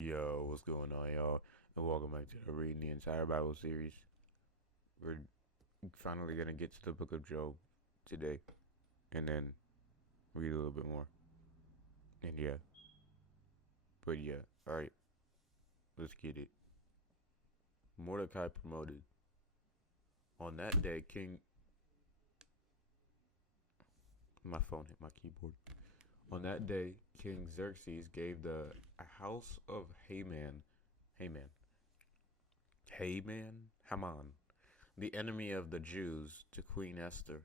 Yo, what's going on, y'all? And welcome back to the Reading the Entire Bible series. We're finally gonna get to the book of Job today, and then read a little bit more. And all right, let's get it. Mordecai promoted. On that day, my phone hit my keyboard. On that day, King Xerxes gave the house of Haman, Haman, the enemy of the Jews, to Queen Esther,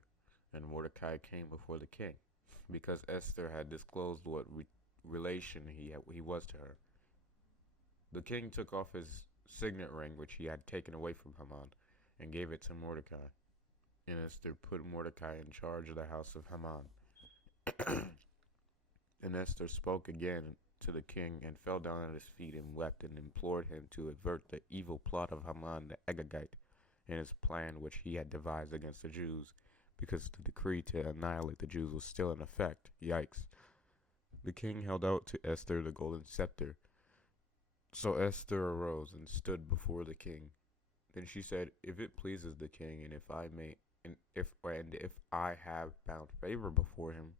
and Mordecai came before the king, because Esther had disclosed what relation he was to her. The king took off his signet ring, which he had taken away from Haman, and gave it to Mordecai. And Esther put Mordecai in charge of the house of Haman. And Esther spoke again to the king, and fell down at his feet, and wept, and implored him to avert the evil plot of Haman the Agagite, and his plan which he had devised against the Jews, because the decree to annihilate the Jews was still in effect. Yikes. The king held out to Esther the golden scepter. So Esther arose and stood before the king. Then she said, "If it pleases the king, and if I have found favor before him,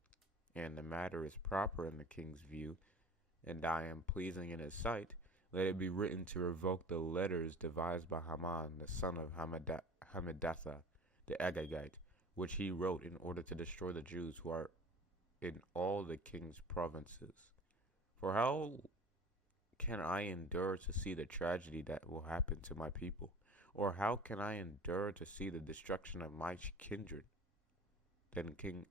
and the matter is proper in the king's view, and I am pleasing in his sight, let it be written to revoke the letters devised by Haman, the son of Hammedatha, the Agagite, which he wrote in order to destroy the Jews who are in all the king's provinces. For how can I endure to see the tragedy that will happen to my people? Or how can I endure to see the destruction of my kindred?" Then King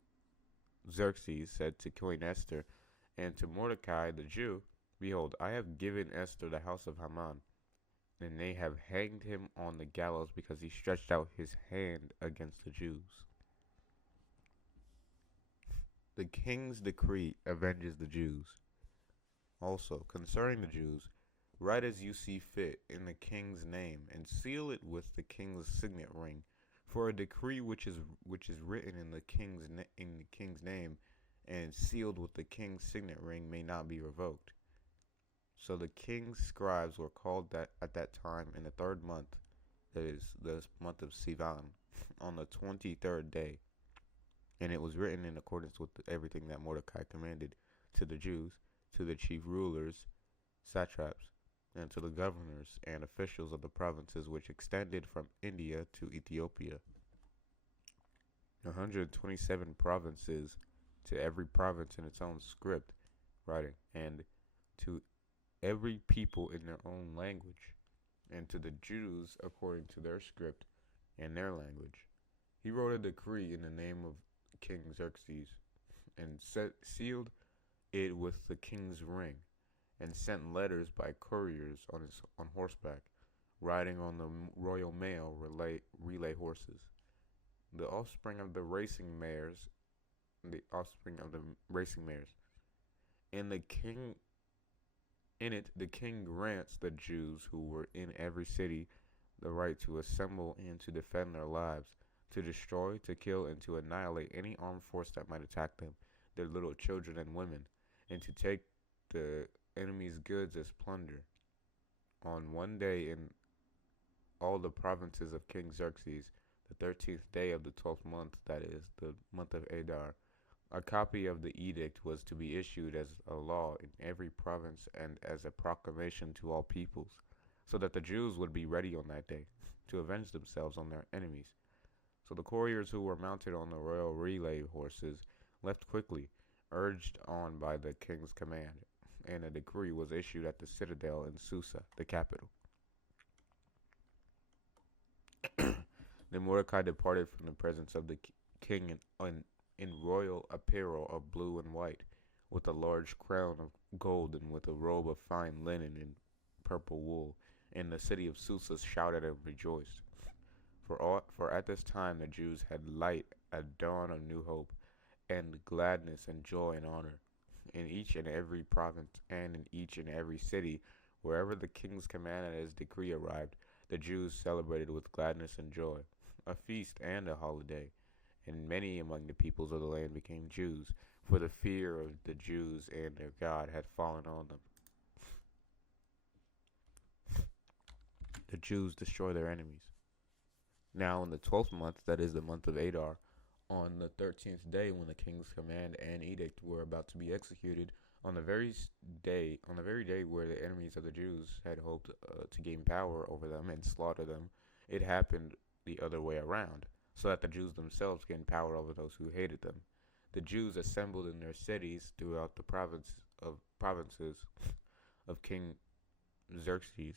Xerxes said to Queen Esther and to Mordecai the Jew, "Behold, I have given Esther the house of Haman, and they have hanged him on the gallows because he stretched out his hand against the Jews." The king's decree avenges the Jews. Also, concerning the Jews, write as you see fit in the king's name, and seal it with the king's signet ring. For a decree which is written in the king's name, and sealed with the king's signet ring, may not be revoked. So the king's scribes were called that at that time in the third month, that is the month of Sivan, on the 23rd day. And it was written in accordance with everything that Mordecai commanded to the Jews, to the chief rulers, satraps, and to the governors and officials of the provinces which extended from India to Ethiopia. 127 provinces, to every province in its own script, writing, and to every people in their own language, and to the Jews according to their script and their language. He wrote a decree in the name of King Xerxes, and sealed it with the king's ring, and sent letters by couriers on horseback, riding on the royal mail relay horses. The offspring of the racing mares, the offspring of the racing mares. And the king in it, the king grants the Jews who were in every city the right to assemble and to defend their lives, to destroy, to kill, and to annihilate any armed force that might attack them, their little children and women, and to take the enemy's goods as plunder. On one day in all the provinces of King Xerxes, the 13th day of the 12th month, that is, the month of Adar, a copy of the edict was to be issued as a law in every province and as a proclamation to all peoples, so that the Jews would be ready on that day to avenge themselves on their enemies. So the couriers who were mounted on the royal relay horses left quickly, urged on by the king's command, and a decree was issued at the citadel in Susa, the capital. Then Mordecai departed from the presence of the king in royal apparel of blue and white, with a large crown of gold, and with a robe of fine linen and purple wool. And the city of Susa shouted and rejoiced. For at this time the Jews had light, a dawn of new hope, and gladness and joy and honor. In each and every province and in each and every city, wherever the king's command and his decree arrived, the Jews celebrated with gladness and joy, a feast and a holiday. And many among the peoples of the land became Jews, for the fear of the Jews and their God had fallen on them. the Jews destroy their enemies. Now, in the 12th month, that is the month of Adar, on the 13th day, when the king's command and edict were about to be executed, on the very day where the enemies of the Jews had hoped to gain power over them and slaughter them, it happened the other way around, so that the Jews themselves gained power over those who hated them. The Jews assembled in their cities throughout the provinces of King Xerxes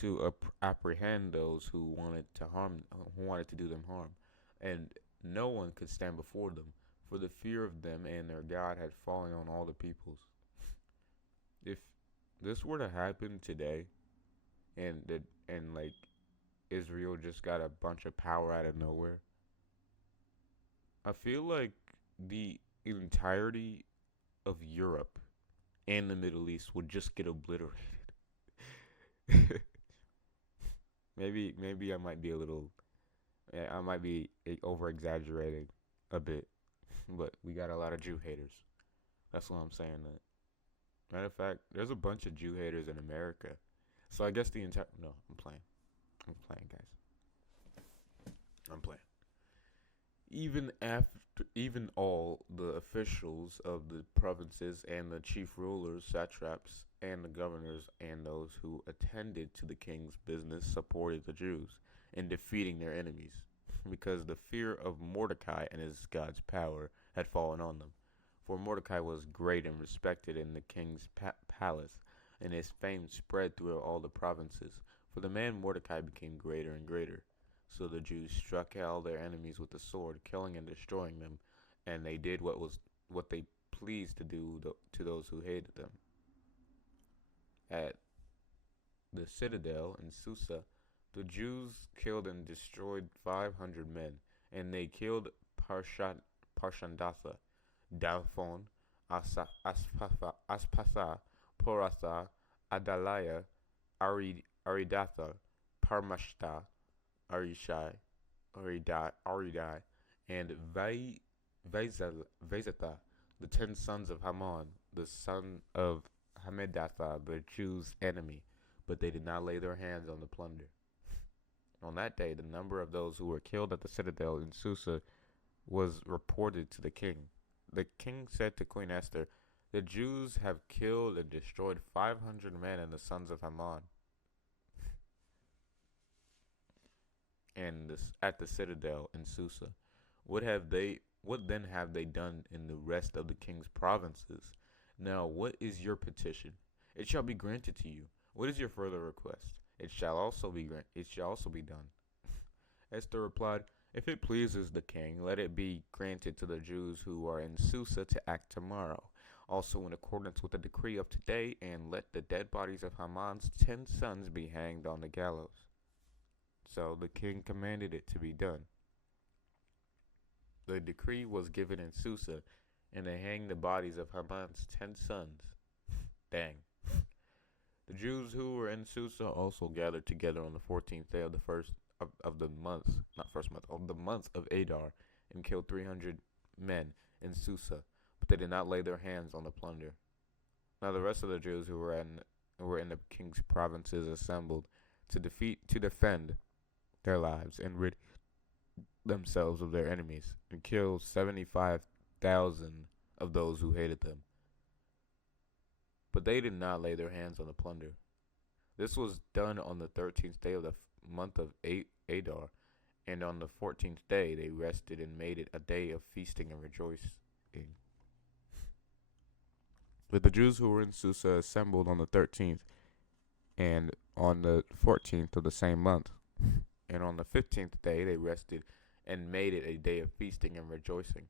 to apprehend those who wanted to do them harm, and no one could stand before them, for the fear of them and their God had fallen on all the peoples. If this were to happen today, and like Israel just got a bunch of power out of nowhere, I feel like the entirety of Europe and the Middle East would just get obliterated. Maybe I might be a little, yeah, I might be over exaggerating a bit, but we got a lot of Jew haters. That's what I'm saying. That matter of fact, there's a bunch of Jew haters in America. So I guess the entire no, I'm playing, guys. I'm playing. Even all the officials of the provinces and the chief rulers, satraps, and the governors and those who attended to the king's business supported the Jews in defeating their enemies, because the fear of Mordecai and his God's power had fallen on them. For Mordecai was great and respected in the king's palace, and his fame spread through all the provinces. For the man Mordecai became greater and greater. So the Jews struck all their enemies with the sword, killing and destroying them, and they did what they pleased to do to those who hated them. At the citadel in Susa, the Jews killed and destroyed 500 men, and they killed Parshandatha, Dalphon, Aspasa, Poratha, Adaliah, Aridatha, Parmashta, Aridai, and Vaizatha, the 10 sons of Haman, the son of Hammedatha, the Jews' enemy, but they did not lay their hands on the plunder. On that day, the number of those who were killed at the citadel in Susa was reported to the king. The king said to Queen Esther, "The Jews have killed and destroyed 500 men and the sons of Haman, and at the citadel in Susa. What then have they done in the rest of the king's provinces? Now what is your petition? It shall be granted to you. What is your further request? It shall also be done." Esther replied, "If it pleases the king, let it be granted to the Jews who are in Susa to act tomorrow, also in accordance with the decree of today, and let the dead bodies of Haman's 10 sons be hanged on the gallows." So the king commanded it to be done. The decree was given in Susa, and they hanged the bodies of Haman's 10 sons. Dang. The Jews who were in Susa also gathered together on the 14th day of the first of the month, not first month, of the month of Adar, and killed 300 men in Susa, but they did not lay their hands on the plunder. Now the rest of the Jews who were in the king's provinces assembled to defend their lives and rid themselves of their enemies, and killed 75,000 of those who hated them. But they did not lay their hands on the plunder. This was done on the 13th day of the month of Adar, and on the 14th day they rested and made it a day of feasting and rejoicing. But the Jews who were in Susa assembled on the 13th and on the 14th of the same month. And on the 15th day they rested and made it a day of feasting and rejoicing.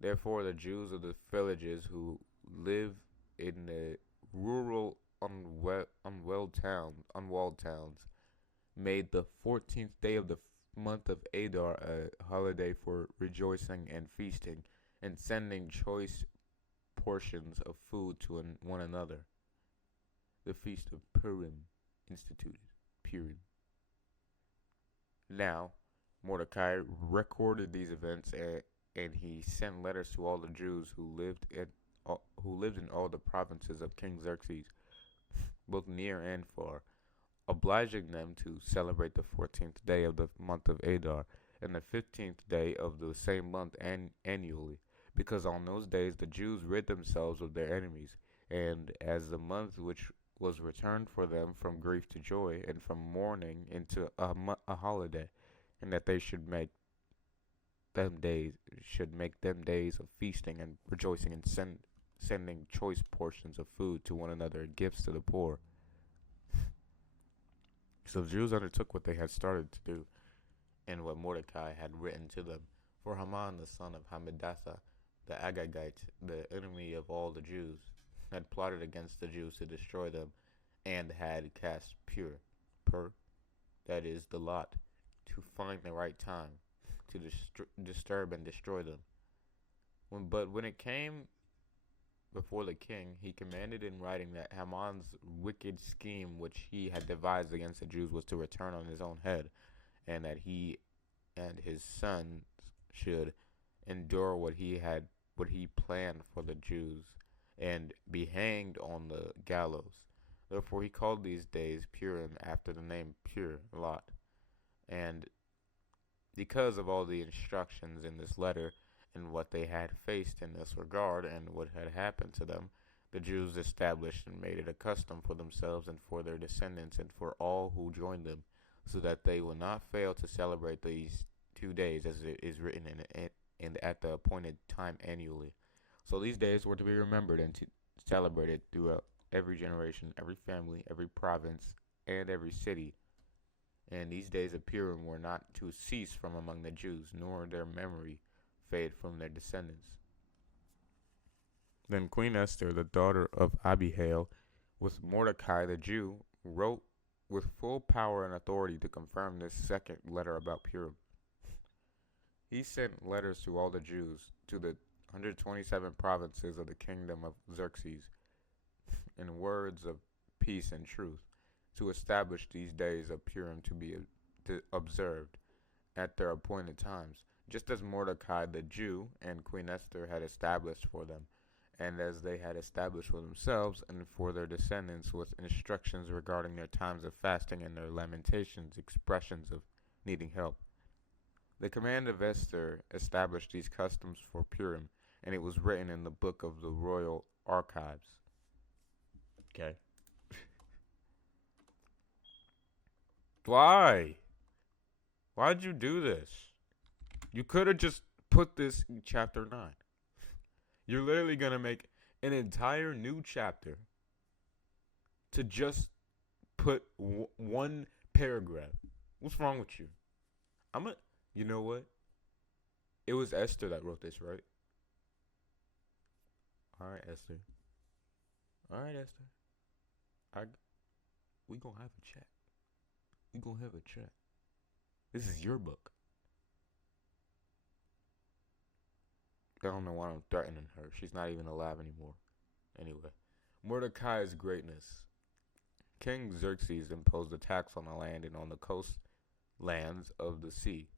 Therefore the Jews of the villages who live in the rural unwalled towns made the 14th day of the month of Adar a holiday for rejoicing and feasting, and sending choice portions of food to one another. The feast of Purim instituted. Purim. Now, Mordecai recorded these events, and he sent letters to all the Jews who lived in all the provinces of King Xerxes, both near and far, obliging them to celebrate the 14th day of the month of Adar and the 15th day of the same month annually, because on those days the Jews rid themselves of their enemies, and as the month which was returned for them from grief to joy, and from mourning into a holiday, and that they them days should make them days of feasting and rejoicing, and sending choice portions of food to one another and gifts to the poor. So the Jews undertook what they had started to do, and what Mordecai had written to them. For Haman the son of Hammedatha, the Agagite, the enemy of all the Jews, had plotted against the Jews to destroy them, and had cast pur, that is the lot, to find the right time to disturb and destroy them. But when it came before the king, he commanded in writing that Haman's wicked scheme which he had devised against the Jews was to return on his own head, and that he and his sons should endure what he planned for the Jews, and be hanged on the gallows. Therefore he called these days Purim, after the name Pur Lot. And because of all the instructions in this letter, and what they had faced in this regard, and what had happened to them, the Jews established and made it a custom for themselves and for their descendants and for all who joined them, so that they will not fail to celebrate these 2 days as it is written in at the appointed time annually. So these days were to be remembered and to celebrated throughout every generation, every family, every province, and every city. And these days of Purim were not to cease from among the Jews, nor their memory fade from their descendants. Then Queen Esther, the daughter of Abihail, with Mordecai the Jew, wrote with full power and authority to confirm this second letter about Purim. He sent letters to all the Jews, to the 127 provinces of the kingdom of Xerxes, in words of peace and truth, to establish these days of Purim to be observed at their appointed times, just as Mordecai the Jew and Queen Esther had established for them, and as they had established for themselves and for their descendants, with instructions regarding their times of fasting and their lamentations, expressions of needing help. The command of Esther established these customs for Purim, and it was written in the book of the royal archives. Okay. Why? Why'd you do this? You could have just put this in chapter 9. You're literally going to make an entire new chapter to just put one paragraph. What's wrong with you? You know what? It was Esther that wrote this, right? All right, Esther. All right, Esther. We gonna have a chat. We gonna have a chat. This is your book. I don't know why I'm threatening her. She's not even alive anymore. Anyway, Mordecai's greatness. King Xerxes imposed a tax on the land and on the coastlands of the sea,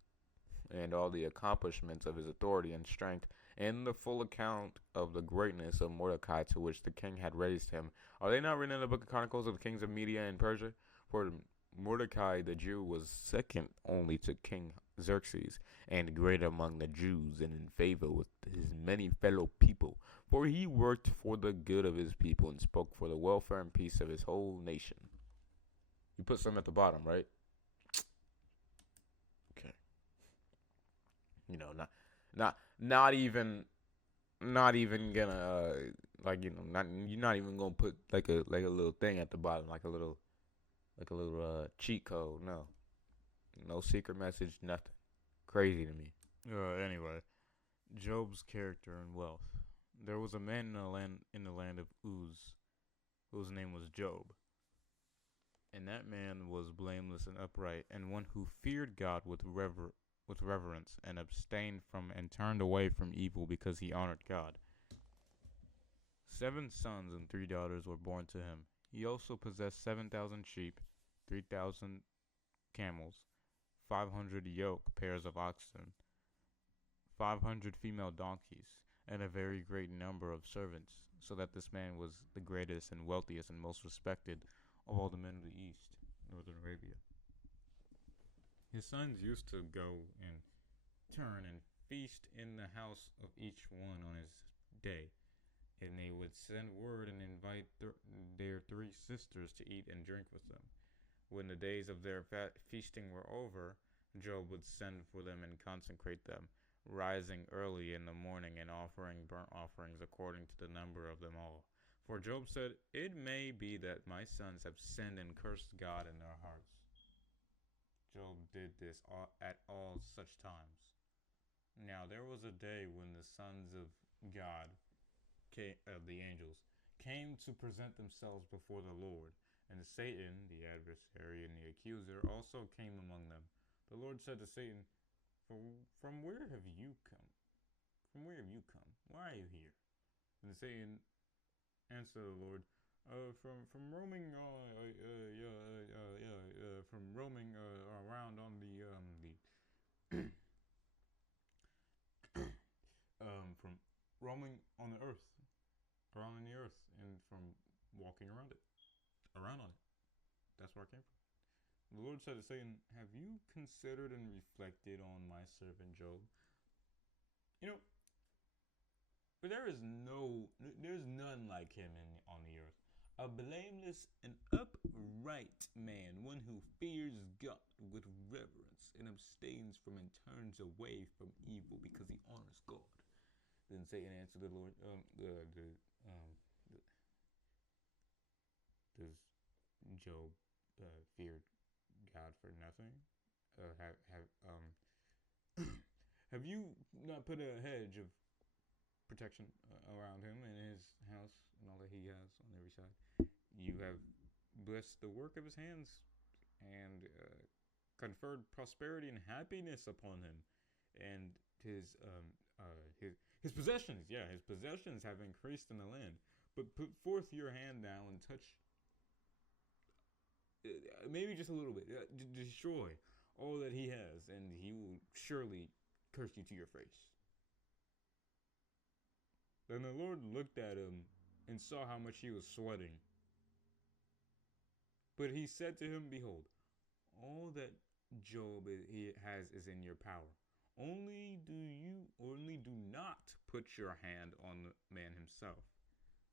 and all the accomplishments of his authority and strength, and the full account of the greatness of Mordecai to which the king had raised him. Are they not written in the book of Chronicles of the kings of Media and Persia? For Mordecai the Jew was second only to King Xerxes, and great among the Jews, and in favor with his many fellow people. For he worked for the good of his people, and spoke for the welfare and peace of his whole nation. You put some at the bottom, right? Okay. You know, not even gonna you're not even gonna put like a little thing at the bottom, like a little cheat code. No secret message, nothing. Crazy to me. Anyway, Job's character and wealth. There was a man in the land of Uz, whose name was Job, and that man was blameless and upright, and one who feared God with reverence, and abstained from and turned away from evil, because he honored God. 7 sons and 3 daughters were born to him. He also possessed 7,000 sheep, 3,000 camels, 500 yoke pairs of oxen, 500 female donkeys, and a very great number of servants, so that this man was the greatest and wealthiest and most respected of all the men of the East, or His sons used to go and turn and feast in the house of each one on his day, and they would send word and invite their three sisters to eat and drink with them. When the days of their feasting were over, Job would send for them and consecrate them, rising early in the morning and offering burnt offerings according to the number of them all. For Job said, "It may be that my sons have sinned and cursed God in their hearts." Job did this at all such times. Now there was a day when the sons of God, the angels, came to present themselves before the Lord, and Satan, the adversary and the accuser, also came among them. The Lord said to Satan, "From where have you come? From where have you come? Why are you here?" And Satan answered the Lord, from roaming, from roaming around on from roaming on the earth, around on the earth, and from walking around on it. That's where I came from. The Lord said to Satan, "Have you considered and reflected on my servant Job? You know, for there's none like him on the earth. A blameless and upright man, one who fears God with reverence and abstains from and turns away from evil because he honors God." Then Satan answered the Lord, does Job fear God for nothing? Have you not put a hedge of protection around him and his house and all that he has on every side? You have blessed the work of his hands and conferred prosperity and happiness upon him, and his possessions, his possessions have increased in the land. But put forth your hand now and touch, maybe just a little bit, destroy all that he has, and he will surely curse you to your face. Then the Lord looked at him and saw how much he was sweating. But he said to him, "Behold, all that Job he has is in your power. Only do not put your hand on the man himself."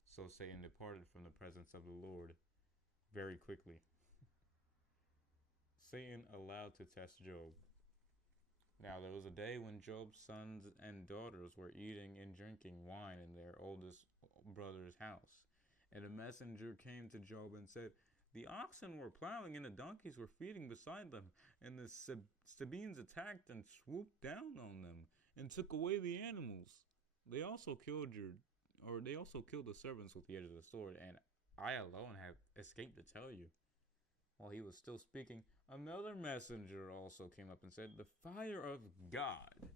So Satan departed from the presence of the Lord very quickly. Satan allowed to test Job. Now there was a day when Job's sons and daughters were eating and drinking wine in their oldest brother's house. And a messenger came to Job and said, "The oxen were plowing and the donkeys were feeding beside them, and the Sabeans attacked and swooped down on them and took away the animals. They also killed the servants with the edge of the sword, and I alone have escaped to tell you." While he was still speaking, another messenger also came up and said, "The fire of God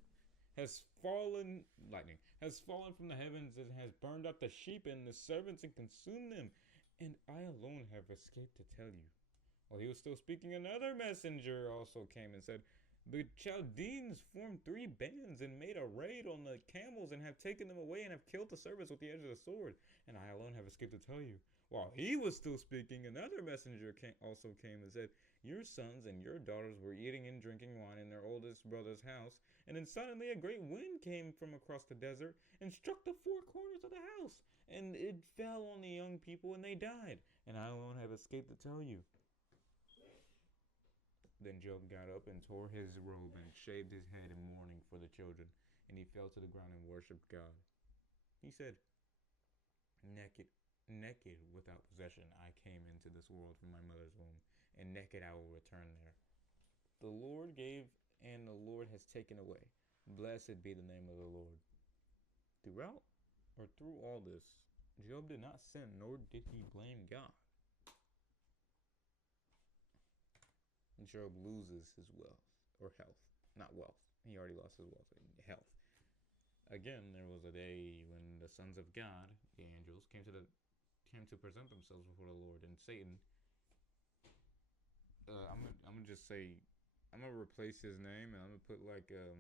lightning has fallen from the heavens and has burned up the sheep and the servants and consumed them, and I alone have escaped to tell you." While he was still speaking, another messenger also came and said, "The Chaldeans formed 3 bands and made a raid on the camels and have taken them away and have killed the servants with the edge of the sword, and I alone have escaped to tell you." While he was still speaking, another messenger also came and said, "Your sons and your daughters were eating and drinking wine in their oldest brother's house, and then suddenly a great wind came from across the desert and struck the 4 corners of the house, and it fell on the young people and they died, and I alone have escaped to tell you." Then Job got up and tore his robe and shaved his head in mourning for the children, and he fell to the ground and worshipped God. He said, Naked without possession I came into this world from my mother's womb, and naked I will return there. The Lord gave, and the Lord has taken away. Blessed be the name of the Lord." Through all this, Job did not sin, nor did he blame God. Job loses his wealth, or health. Not wealth. He already lost his wealth. Health. Again, there was a day when the sons of God, the angels, came to present themselves before the Lord, and Satan. I'm gonna just say, I'm gonna replace his name, and I'm gonna put like let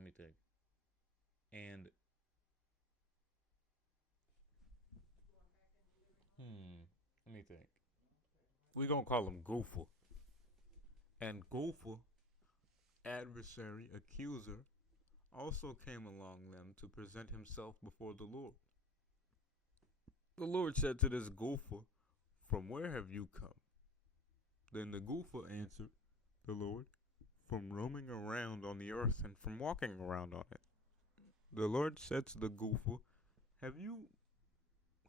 me think. And let me think. We're gonna call him Gooful. And Gopher, adversary, accuser, also came along them to present himself before the Lord. The Lord said to this Gopher, "From where have you come?" Then the Gopher answered the Lord, "From roaming around on the earth and from walking around on it." The Lord said to the Gopher, "Have you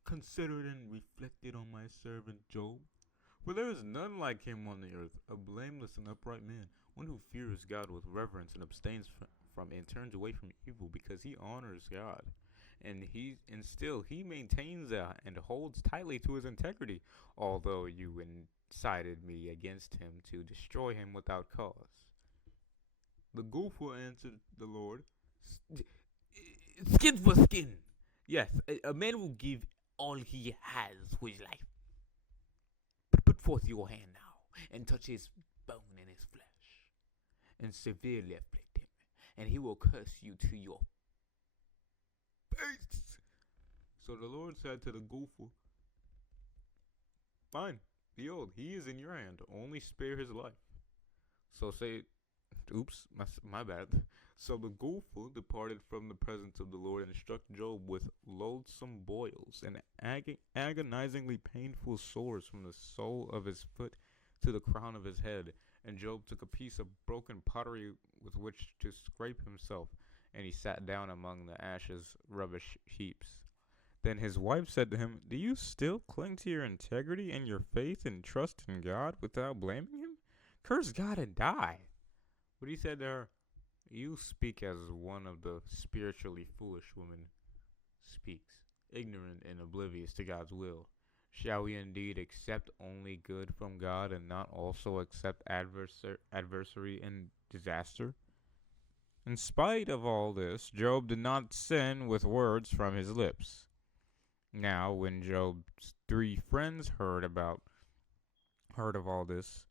considered and reflected on my servant Job? For there is none like him on the earth, a blameless and upright man, one who fears God with reverence and abstains from and turns away from evil, because he honors God. And still he maintains and holds tightly to his integrity, although you incited me against him to destroy him without cause." The Gopher answered the Lord, "Skin for skin. Yes, a man will give all he has for his life. But put forth your hand now, and touch his bone and his flesh, and severely afflict him, and he will curse you to your face." So the Lord said to the Gopher, "Fine, behold, he is in your hand. Only spare his life." So say, oops, my bad. So the Gopher departed from the presence of the Lord and struck Job with loathsome boils and agonizingly painful sores from the sole of his foot to the crown of his head. And Job took a piece of broken pottery with which to scrape himself, and he sat down among the ashes rubbish heaps. Then his wife said to him, "Do you still cling to your integrity and your faith and trust in God without blaming him? Curse God and die." But he said to her, "You speak as one of the spiritually foolish women speaks, ignorant and oblivious to God's will. Shall we indeed accept only good from God and not also accept adversary and disaster?" In spite of all this, Job did not sin with words from his lips. Now, when Job's 3 friends heard of all this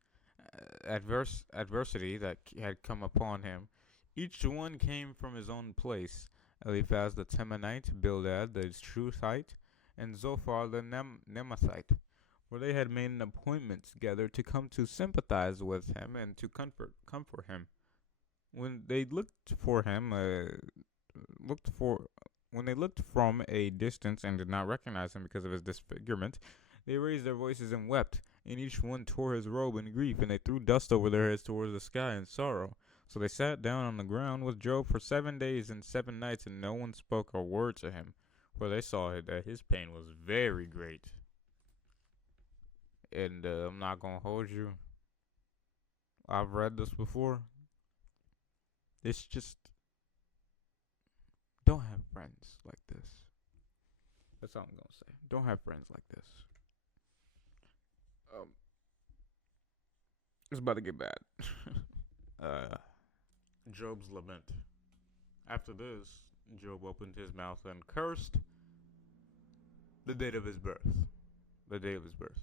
adversity that had come upon him, each one came from his own place: Eliphaz the Temanite, Bildad the Shuhite, and Zophar the Nemathite. For they had made an appointment together to come to sympathize with him and to comfort him. When they looked from a distance and did not recognize him because of his disfigurement, they raised their voices and wept, and each one tore his robe in grief, and they threw dust over their heads towards the sky in sorrow. So they sat down on the ground with Job for 7 days and 7 nights, and no one spoke a word to him, for they saw that his pain was very great. And I'm not going to hold you. I've read this before. It's just, don't have friends like this. That's all I'm going to say. Don't have friends like this. It's about to get bad. Job's lament. After this, Job opened his mouth and cursed the day of his birth. The day of his birth.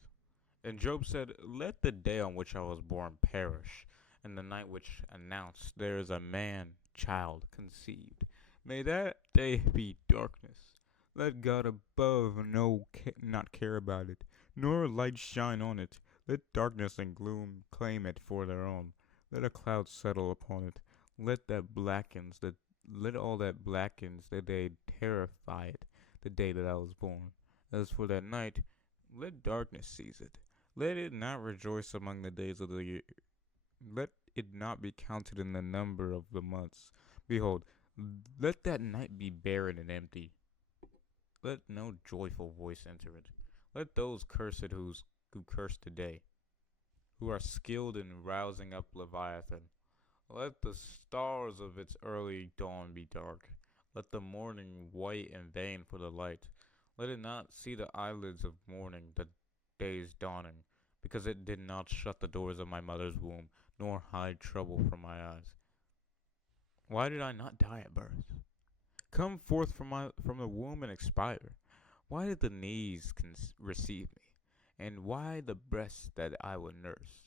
And Job said, "Let the day on which I was born perish, and the night which announced there is a man-child conceived. May that day be darkness. Let God above not care about it, nor light shine on it. Let darkness and gloom claim it for their own. Let a cloud settle upon it. Let all that blackens the day terrify it, the day that I was born. As for that night, let darkness seize it. Let it not rejoice among the days of the year. Let it not be counted in the number of the months. Behold, let that night be barren and empty. Let no joyful voice enter it. Let those curse it who curse the day, who are skilled in rousing up Leviathan. Let the stars of its early dawn be dark. Let the morning white and vain for the light. Let it not see the eyelids of morning, the day's dawning, because it did not shut the doors of my mother's womb, nor hide trouble from my eyes. Why did I not die at birth? Come forth from the womb and expire. Why did the knees receive me, and why the breasts that I would nurse?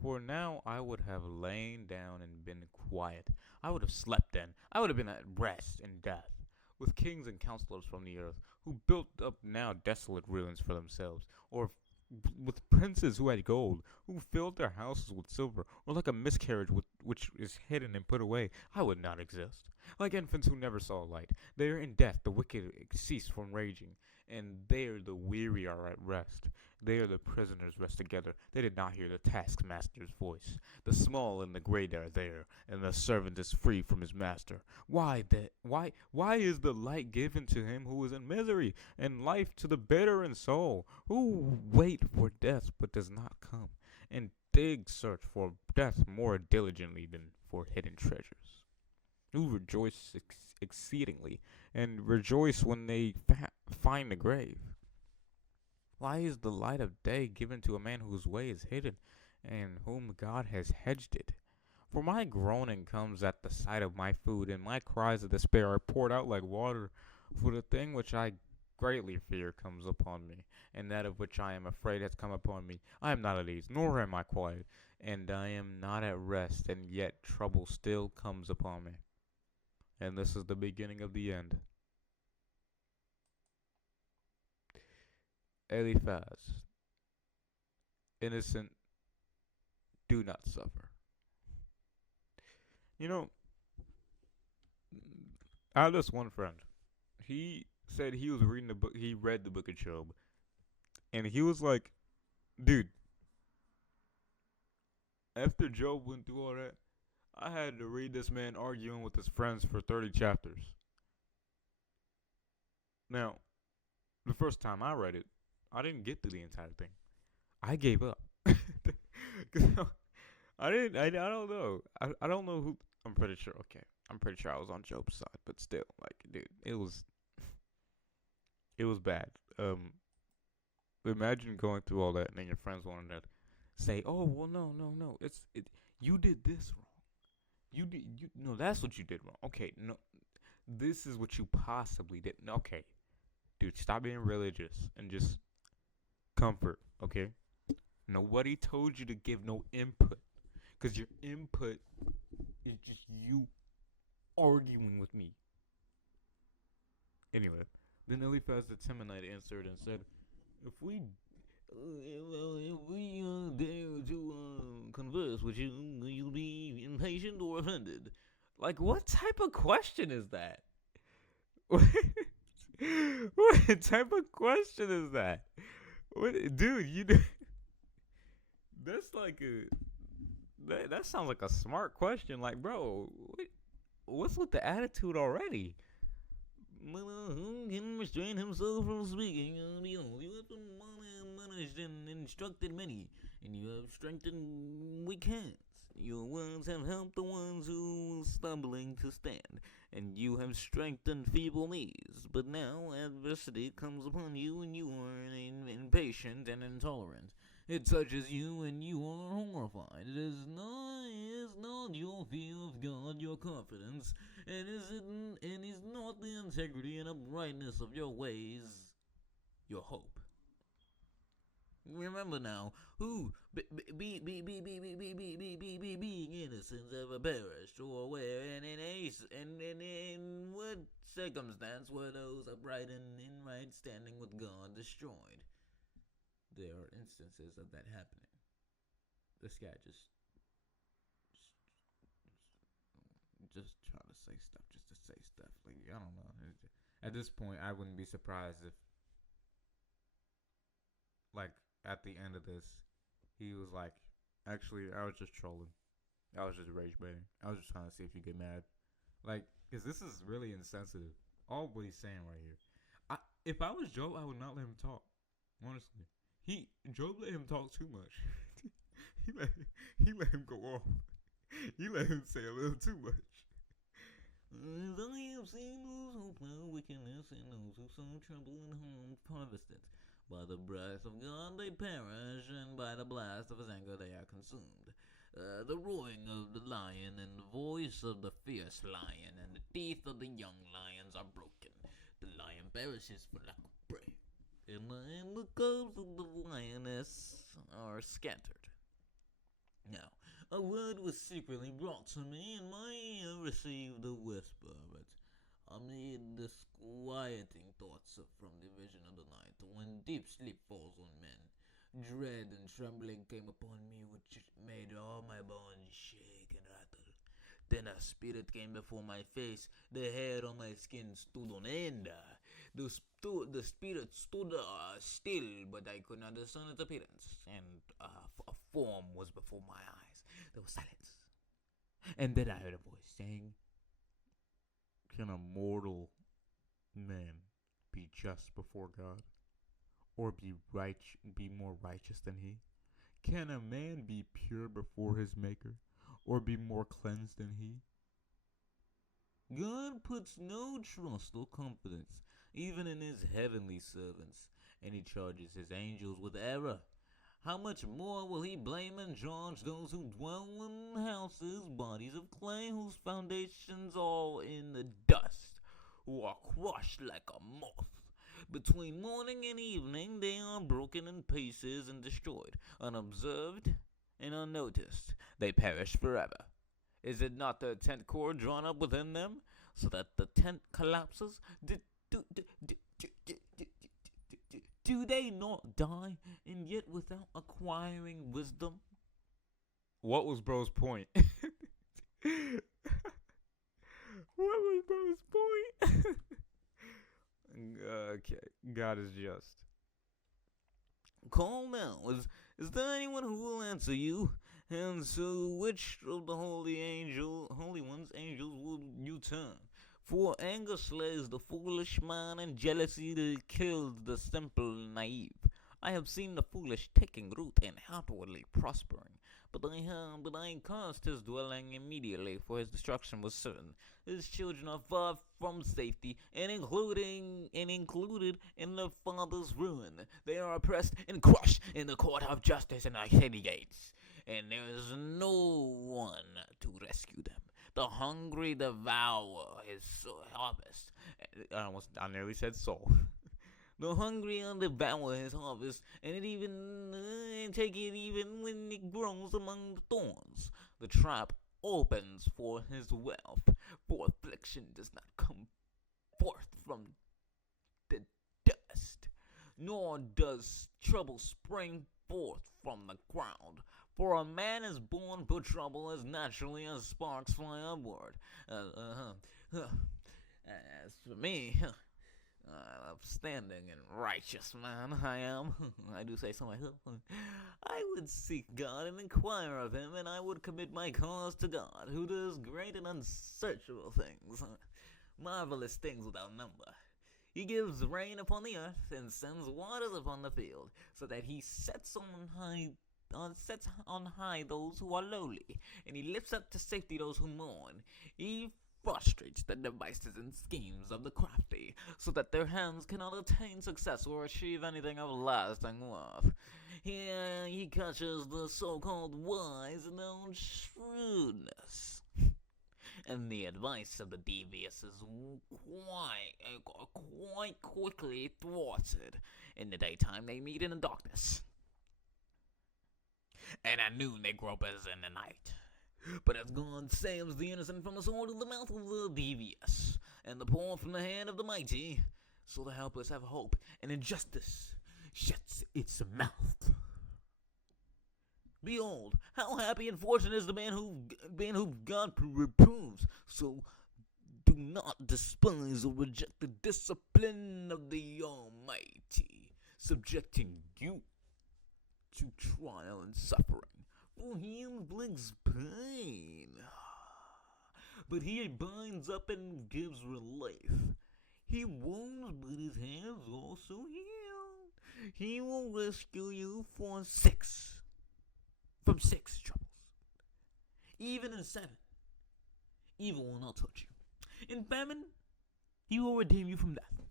For now I would have lain down and been quiet. I would have slept then. I would have been at rest in death, with kings and counselors from the earth, who built up now desolate ruins for themselves, or with princes who had gold, who filled their houses with silver, or like a miscarriage which is hidden and put away, I would not exist. Like infants who never saw light, there in death the wicked cease from raging, and there the weary are at rest. There the prisoners rest together. They did not hear the taskmaster's voice. The small and the great are there, and the servant is free from his master. Why is the light given to him who is in misery, and life to the bitter in soul, who wait for death but does not come, and dig search for death more diligently than for hidden treasures, who rejoice exceedingly, and rejoice when they find the grave. Why is the light of day given to a man whose way is hidden, and whom God has hedged it? For my groaning comes at the sight of my food, and my cries of despair are poured out like water. For the thing which I greatly fear comes upon me, and that of which I am afraid has come upon me. I am not at ease, nor am I quiet, and I am not at rest, and yet trouble still comes upon me. And this is the beginning of the end. Eliphaz, innocent, do not suffer. You know, I had this one friend. He said he was reading the book. He read the book of Job, and he was like, "Dude, after Job went through all that, I had to read this man arguing with his friends for 30 chapters." Now, the first time I read it, I didn't get through the entire thing. I gave up. I didn't. I don't know. I don't know who. I'm pretty sure. Okay, I'm pretty sure I was on Job's side, but still, like, dude, it was bad. Um, Imagine going through all that and then your friends wanted to say, "Oh, well, no, no, no. You did this wrong. No, that's what you did wrong. Okay, no, this is what you possibly did. No, okay, dude, stop being religious and just comfort. Okay, nobody told you to give no input, cause your input is just you arguing with me." Anyway, then Eliphaz the Temanite answered and said, "If we dare to converse with you, you'll be impatient or offended." Like, what type of question is that? What type of question is that? What, dude? That's like that sounds like a smart question. Like, bro, what's with the attitude already? Who can restrain himself from speaking? Behold, you have admonished and instructed many, and you have strengthened weak hands. Your words have helped the ones who were stumbling to stand, and you have strengthened feeble knees. But now adversity comes upon you, and you are impatient and intolerant. It touches you, and you are horrified. It is not your fear of God, your confidence, and is not the integrity and uprightness of your ways, your hope. Remember now, who being innocent ever perished, or where and in what circumstance were those upright and in right standing with God destroyed? There are instances of that happening. This guy just try to say stuff just to say stuff. Like, I don't know. At this point, I wouldn't be surprised if, like, at the end of this, he was like, "Actually, I was just trolling. I was just rage baiting. I was just trying to see if you get mad." Like, because this is really insensitive. All what he's saying right here. If I was Job, I would not let him talk. Honestly, Job let him talk too much. he let him go off. He let him say a little too much. "As I have seen those who plow wickedness and those who sow trouble and harm harvested. By the breath of God they perish, and by the blast of his anger they are consumed. The roaring of the lion and the voice of the fierce lion and the teeth of the young lions are broken. The lion perishes for lack of prey, and the cubs of the lioness are scattered. Now, a word was secretly brought to me, and my ear received a whisper of it. Amid disquieting thoughts from the vision of the night, when deep sleep falls on men, Dread and trembling came upon me, which made all my bones shake and rattle. Then a spirit came before my face. The hair on my skin stood on end. The spirit stood still, but I could not discern its appearance, and a form was before my eyes. There was silence. And then I heard a voice saying, Can a mortal man be just before God, or be more righteous than he? Can a man be pure before his Maker, or be more cleansed than he? God puts no trust or confidence even in his heavenly servants, and he charges his angels with error. How much more will he blame and charge those who dwell in houses, bodies of clay, whose foundations are in the dust, who are crushed like a moth? Between morning and evening they are broken in pieces and destroyed, unobserved and unnoticed. They perish forever. Is it not the tent cord drawn up within them, so that the tent collapses? Do they not die, and yet without acquiring wisdom? What was bro's point? What was bro's point? Okay, God is just. Call now. Is there anyone who will answer you? And so, which of the holy ones, angels, will you turn? For anger slays the foolish man, and jealousy kills the simple and naive. I have seen the foolish taking root and outwardly prospering, but I cursed his dwelling immediately, for his destruction was certain. His children are far from safety, and included in their father's ruin. They are oppressed and crushed in the court of justice and the city gates, and there is no one to rescue them. The hungry devour his harvest. I nearly said soul. The hungry devour his harvest, and take it even when it grows among the thorns. The trap opens for his wealth, for affliction does not come forth from the dust, nor does trouble spring forth from the ground. For a man is born for trouble as naturally as sparks fly upward. As for me, upstanding and righteous man I am, I do say so myself, I would seek God and inquire of him, and I would commit my cause to God, who does great and unsearchable things, marvelous things without number. He gives rain upon the earth and sends waters upon the field, so that he sets on high those who are lowly, and he lifts up to safety those who mourn. He frustrates the devices and schemes of the crafty, so that their hands cannot attain success or achieve anything of lasting worth. Here he catches the so-called wise in their own shrewdness, and the advice of the devious is quite quickly thwarted. In the daytime they meet in the darkness, and at noon they grope as in the night. But as God saves the innocent from the sword of the mouth of the devious, and the poor from the hand of the mighty, so the helpless have hope, and injustice shuts its mouth. Behold, how happy and fortunate is the man who God reproves. So do not despise or reject the discipline of the Almighty, subjecting you to trial and suffering. For he inflicts pain, but he binds up and gives relief. He wounds, but his hands also heal. He will rescue you from six troubles. Even in 7, evil will not touch you. In famine, he will redeem you from death.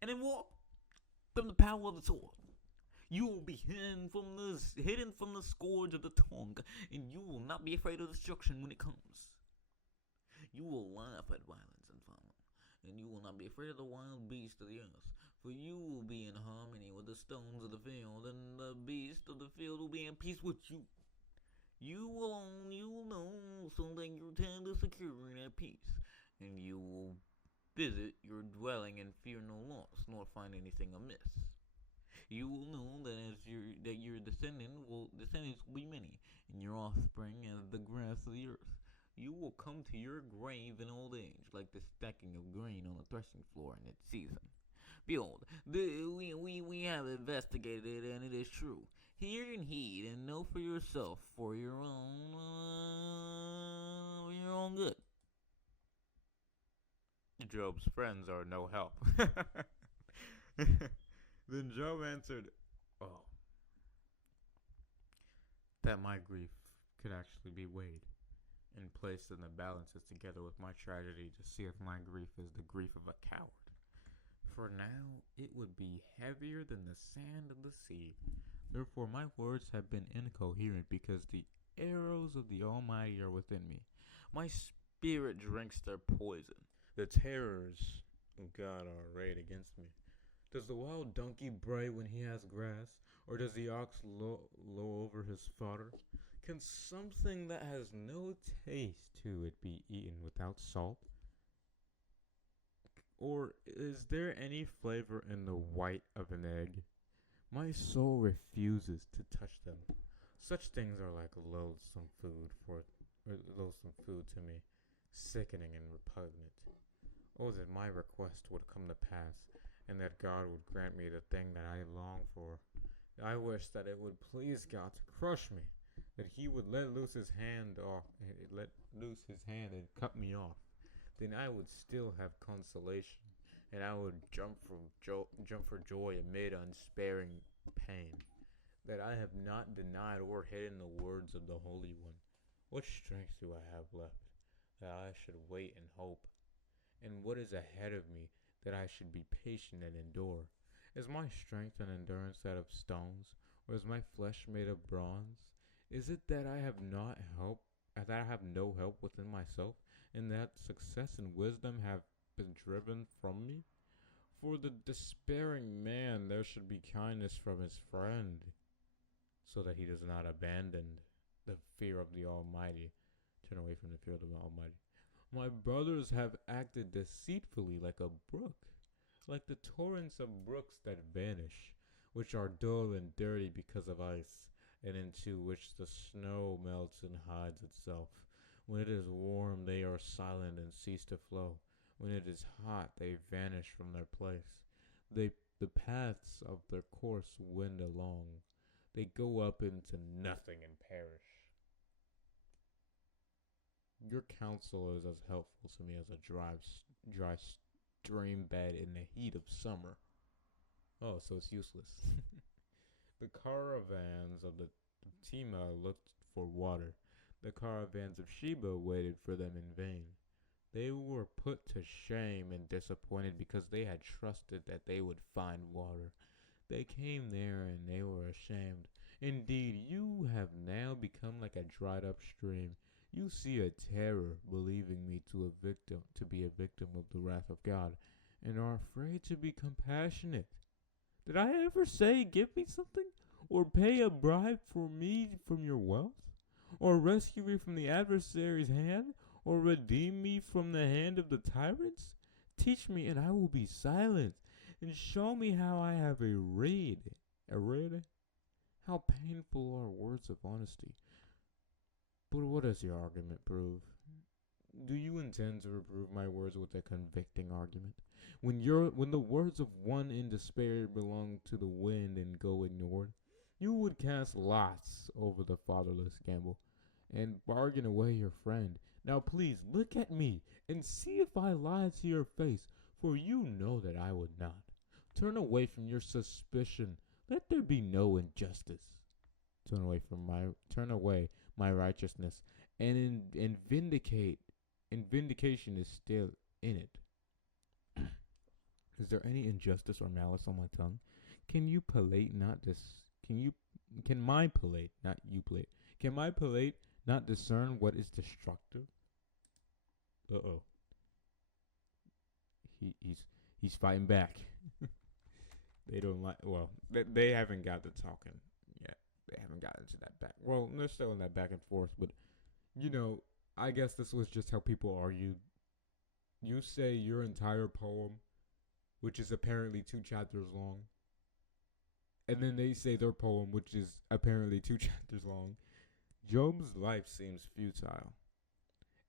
And in war, from the power of the sword. You will be hidden from the scourge of the tongue, and you will not be afraid of destruction when it comes. You will laugh at violence and famine, and you will not be afraid of the wild beasts of the earth, for you will be in harmony with the stones of the field, and the beasts of the field will be in peace with you. You will know, so that your tent is secure and at peace, and you will visit your dwelling and fear no loss, nor find anything amiss. You will know that your descendants will be many, and your offspring as the grass of the earth. You will come to your grave in old age, like the stacking of grain on the threshing floor in its season. Behold, we have investigated it, and it is true. Hear and heed, and know for yourself, for your own good. Job's friends are no help. Then Job answered, "Oh, that my grief could actually be weighed and placed in the balances together with my tragedy to see if my grief is the grief of a coward. For now it would be heavier than the sand of the sea. Therefore my words have been incoherent, because the arrows of the Almighty are within me. My spirit drinks their poison. The terrors of God are arrayed against me. Does the wild donkey bray when he has grass, or does the ox low over his fodder? Can something that has no taste to it be eaten without salt? Or is there any flavor in the white of an egg? My soul refuses to touch them. Such things are like loathsome food to me, sickening and repugnant. Oh, that my request would come to pass, and that God would grant me the thing that I long for. I wish that it would please God to crush me, that He would let loose His hand and cut me off. Then I would still have consolation, and I would jump for joy amid unsparing pain. That I have not denied or hidden the words of the Holy One. What strength do I have left, that I should wait and hope? And what is ahead of me, that I should be patient and endure? Is my strength and endurance that of stones, or is my flesh made of bronze? Is it that I have no help within myself, and that success and wisdom have been driven from me? For the despairing man there should be kindness from his friend, so that he does not abandon the fear of the Almighty, turn away from the fear of the Almighty. My brothers have acted deceitfully like a brook, like the torrents of brooks that vanish, which are dull and dirty because of ice, and into which the snow melts and hides itself. When it is warm, they are silent and cease to flow. When it is hot, they vanish from their place. The paths of their course wind along. They go up into nothing and perish. Your counsel is as helpful to me as a dry stream bed in the heat of summer. Oh, so it's useless. The caravans of the Tema looked for water. The caravans of Sheba waited for them in vain. They were put to shame and disappointed because they had trusted that they would find water. They came there and they were ashamed. Indeed, you have now become like a dried up stream. You see a terror, believing me to be a victim of the wrath of God, and are afraid to be compassionate. Did I ever say, give me something? Or pay a bribe for me from your wealth? Or rescue me from the adversary's hand? Or redeem me from the hand of the tyrants? Teach me, and I will be silent, and show me how I have erred. How painful are words of honesty. But what does your argument prove? Do you intend to reprove my words with a convicting argument? When the words of one in despair belong to the wind and go ignored, you would cast lots over the fatherless gamble, and bargain away your friend. Now please look at me, and see if I lie to your face, for you know that I would not. Turn away from your suspicion. Let there be no injustice. Turn away my righteousness, and vindication is still in it. Is there any injustice or malice on my tongue? Can my palate not discern what is destructive? He's fighting back. They don't like. Well, they haven't got to talking yet. They haven't got into that back. Well, they're still in that back and forth, but I guess this was just how people argued. You say your entire poem, which is apparently 2 chapters long, And then they say their poem, which is apparently 2 chapters long. Job's life seems futile.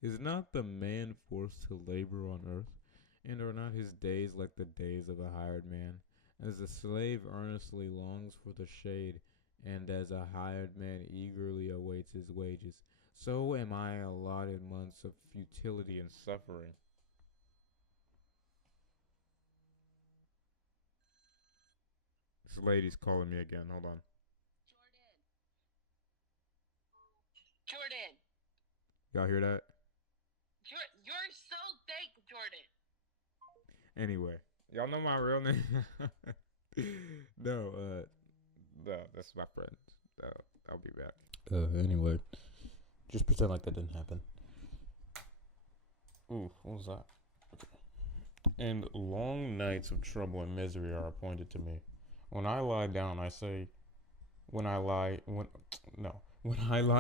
Is not the man forced to labor on earth? And are not his days like the days of a hired man? As the slave earnestly longs for the shade, and as a hired man eagerly awaits his wages, so am I allotted months of futility and suffering. This lady's calling me again. Hold on. Jordan, Y'all hear that? you're so thick, Jordan. Anyway, y'all know my real name? No, that's my friend. I'll be back. Anyway, just pretend like that didn't happen. Ooh, what was that? And long nights of trouble and misery are appointed to me. When I lie down, I say, when I lie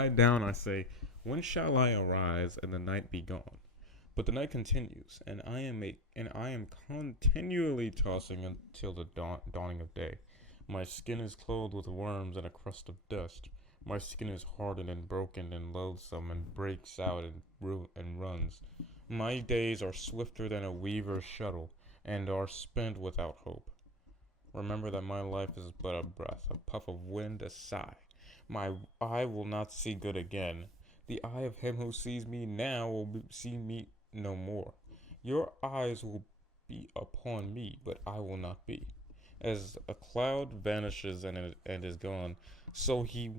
down, I say, when shall I arise and the night be gone? But the night continues, and I am continually tossing until the dawning of day. My skin is clothed with worms and a crust of dust. My skin is hardened and broken and loathsome, and breaks out and runs. My days are swifter than a weaver's shuttle, and are spent without hope. Remember that my life is but a breath, a puff of wind, a sigh. My eye will not see good again. The eye of him who sees me now will see me no more. Your eyes will be upon me, but I will not be. As a cloud vanishes and is gone, so he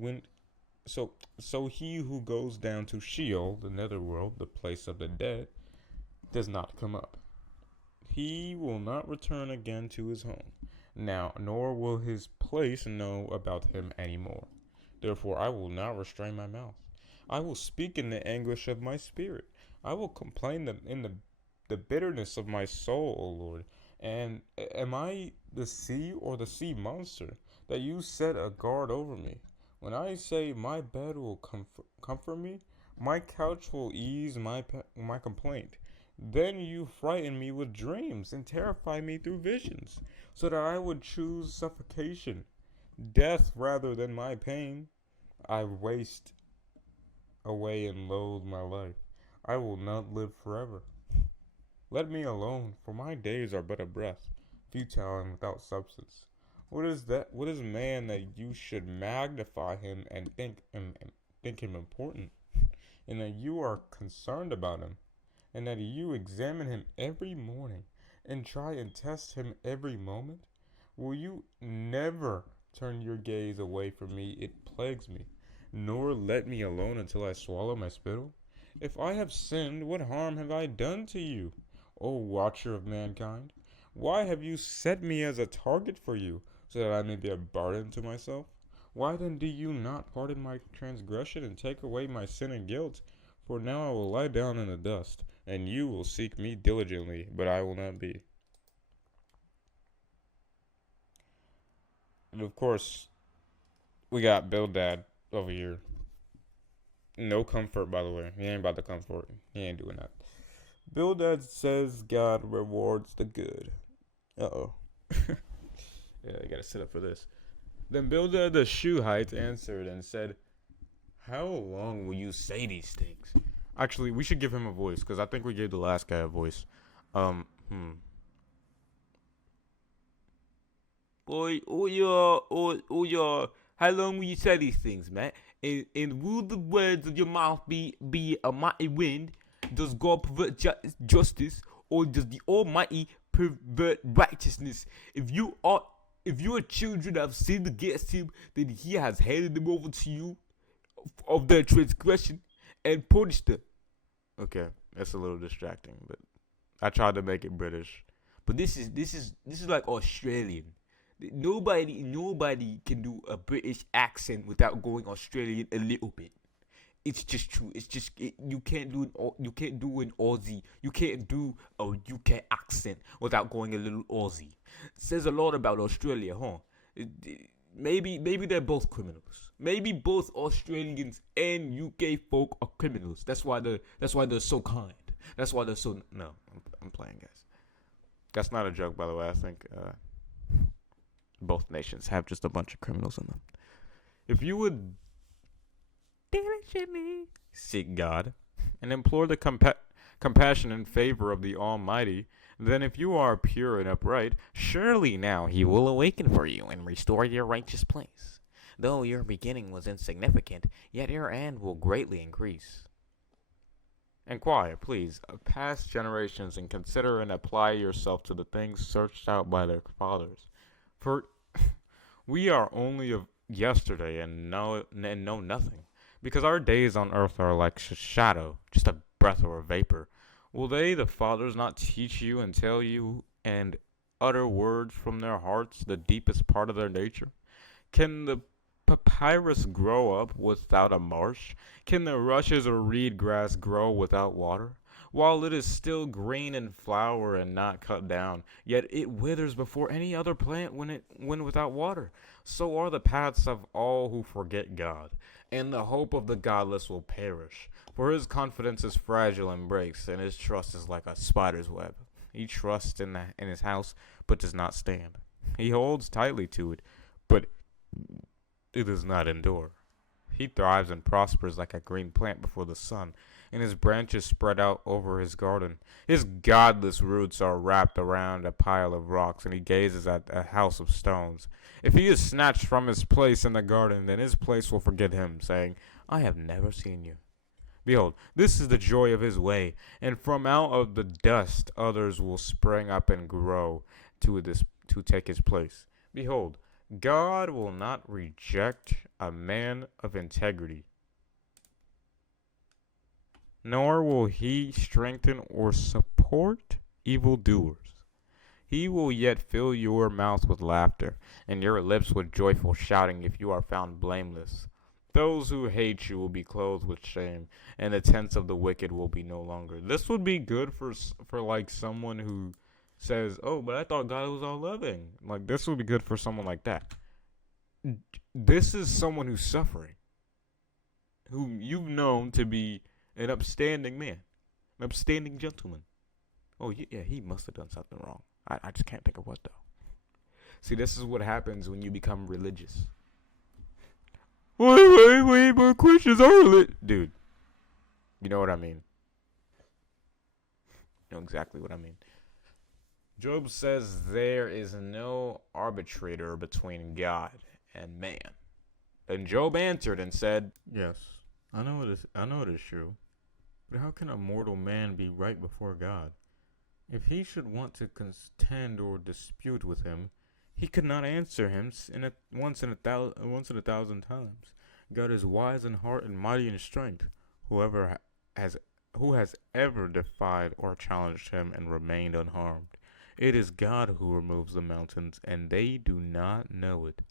who goes down to Sheol, the netherworld, the place of the dead, does not come up. He will not return again to his home. Now, nor will his place know about him any more. Therefore I will not restrain my mouth. I will speak in the anguish of my spirit. I will complain in the bitterness of my soul, O Lord. And am I the sea or the sea monster that you set a guard over me? When I say my bed will comfort me, my couch will ease my complaint. Then you frighten me with dreams and terrify me through visions, so that I would choose suffocation, death rather than my pain. I waste away and loathe my life. I will not live forever. Let me alone, for my days are but a breath, futile and without substance. What is that? What is man that you should magnify him and think him important, and that you are concerned about him, and that you examine him every morning, and try and test him every moment? Will you never turn your gaze away from me? It plagues me, nor let me alone until I swallow my spittle. If I have sinned, what harm have I done to you, O watcher of mankind? Why have you set me as a target for you, so that I may be a burden to myself? Why then do you not pardon my transgression and take away my sin and guilt? For now I will lie down in the dust, and you will seek me diligently, but I will not be. And of course, we got Bildad over here. No comfort, by the way. He ain't about to comfort. He ain't doing that. Bildad says God rewards the good. Uh-oh. Yeah, I gotta sit up for this. Then Bildad the Shuhite answered and said, how long will you say these things? Actually, we should give him a voice, because I think we gave the last guy a voice. Oh yeah. How long will you say these things, man? And will the words of your mouth be a mighty wind? Does God pervert justice, or does the Almighty pervert righteousness? If your children have sinned against him, then he has handed them over to you of their transgression and punished them. Okay, that's a little distracting, but I tried to make it British. But this is like Australian. Nobody can do a British accent without going Australian a little bit. It's just true. It's just you can't do an Aussie. You can't do a UK accent without going a little Aussie. It says a lot about Australia, huh? Maybe they're both criminals. Maybe both Australians and UK folk are criminals. That's why they're so kind. That's why they're so. No, I'm playing, guys. That's not a joke, by the way. I think Both nations have just a bunch of criminals in them. If you would diligently seek God and implore the compassion and favor of the Almighty, then if you are pure and upright, surely now He will awaken for you and restore your righteous place. Though your beginning was insignificant, yet your end will greatly increase. Inquire, please, of past generations and consider and apply yourself to the things searched out by their fathers. For we are only of yesterday and know nothing, because our days on earth are like a shadow, just a breath or a vapor. Will they, the fathers, not teach you and tell you and utter words from their hearts, the deepest part of their nature? Can the papyrus grow up without a marsh? Can the rushes or reed grass grow without water? While it is still green in flower and not cut down, yet it withers before any other plant when without water. So are the paths of all who forget God, and the hope of the godless will perish. For his confidence is fragile and breaks, and his trust is like a spider's web. He trusts in his house, but does not stand. He holds tightly to it, but it does not endure. He thrives and prospers like a green plant before the sun, and his branches spread out over his garden. His godless roots are wrapped around a pile of rocks, and he gazes at a house of stones. If he is snatched from his place in the garden, then his place will forget him, saying, I have never seen you. Behold, this is the joy of his way, and from out of the dust others will spring up and grow to take his place. Behold, God will not reject a man of integrity, nor will he strengthen or support evildoers. He will yet fill your mouth with laughter, and your lips with joyful shouting if you are found blameless. Those who hate you will be clothed with shame, and the tents of the wicked will be no longer. This would be good for like someone who says, "Oh, but I thought God was all loving." Like this would be good for someone like that. This is someone who's suffering, whom you've known to be an upstanding man, an upstanding gentleman. Oh yeah, he must have done something wrong. I just can't think of what though. See, this is what happens when you become religious. Wait, but Christians are religious. Dude, you know what I mean. You know exactly what I mean. Job says there is no arbitrator between God and man. Then Job answered and said, Yes, I know it is true. But how can a mortal man be right before God? If he should want to contend or dispute with him, he could not answer him once in a thousand times. God is wise in heart and mighty in strength. Who has ever defied or challenged him and remained unharmed? It is God who removes the mountains, and they do not know it.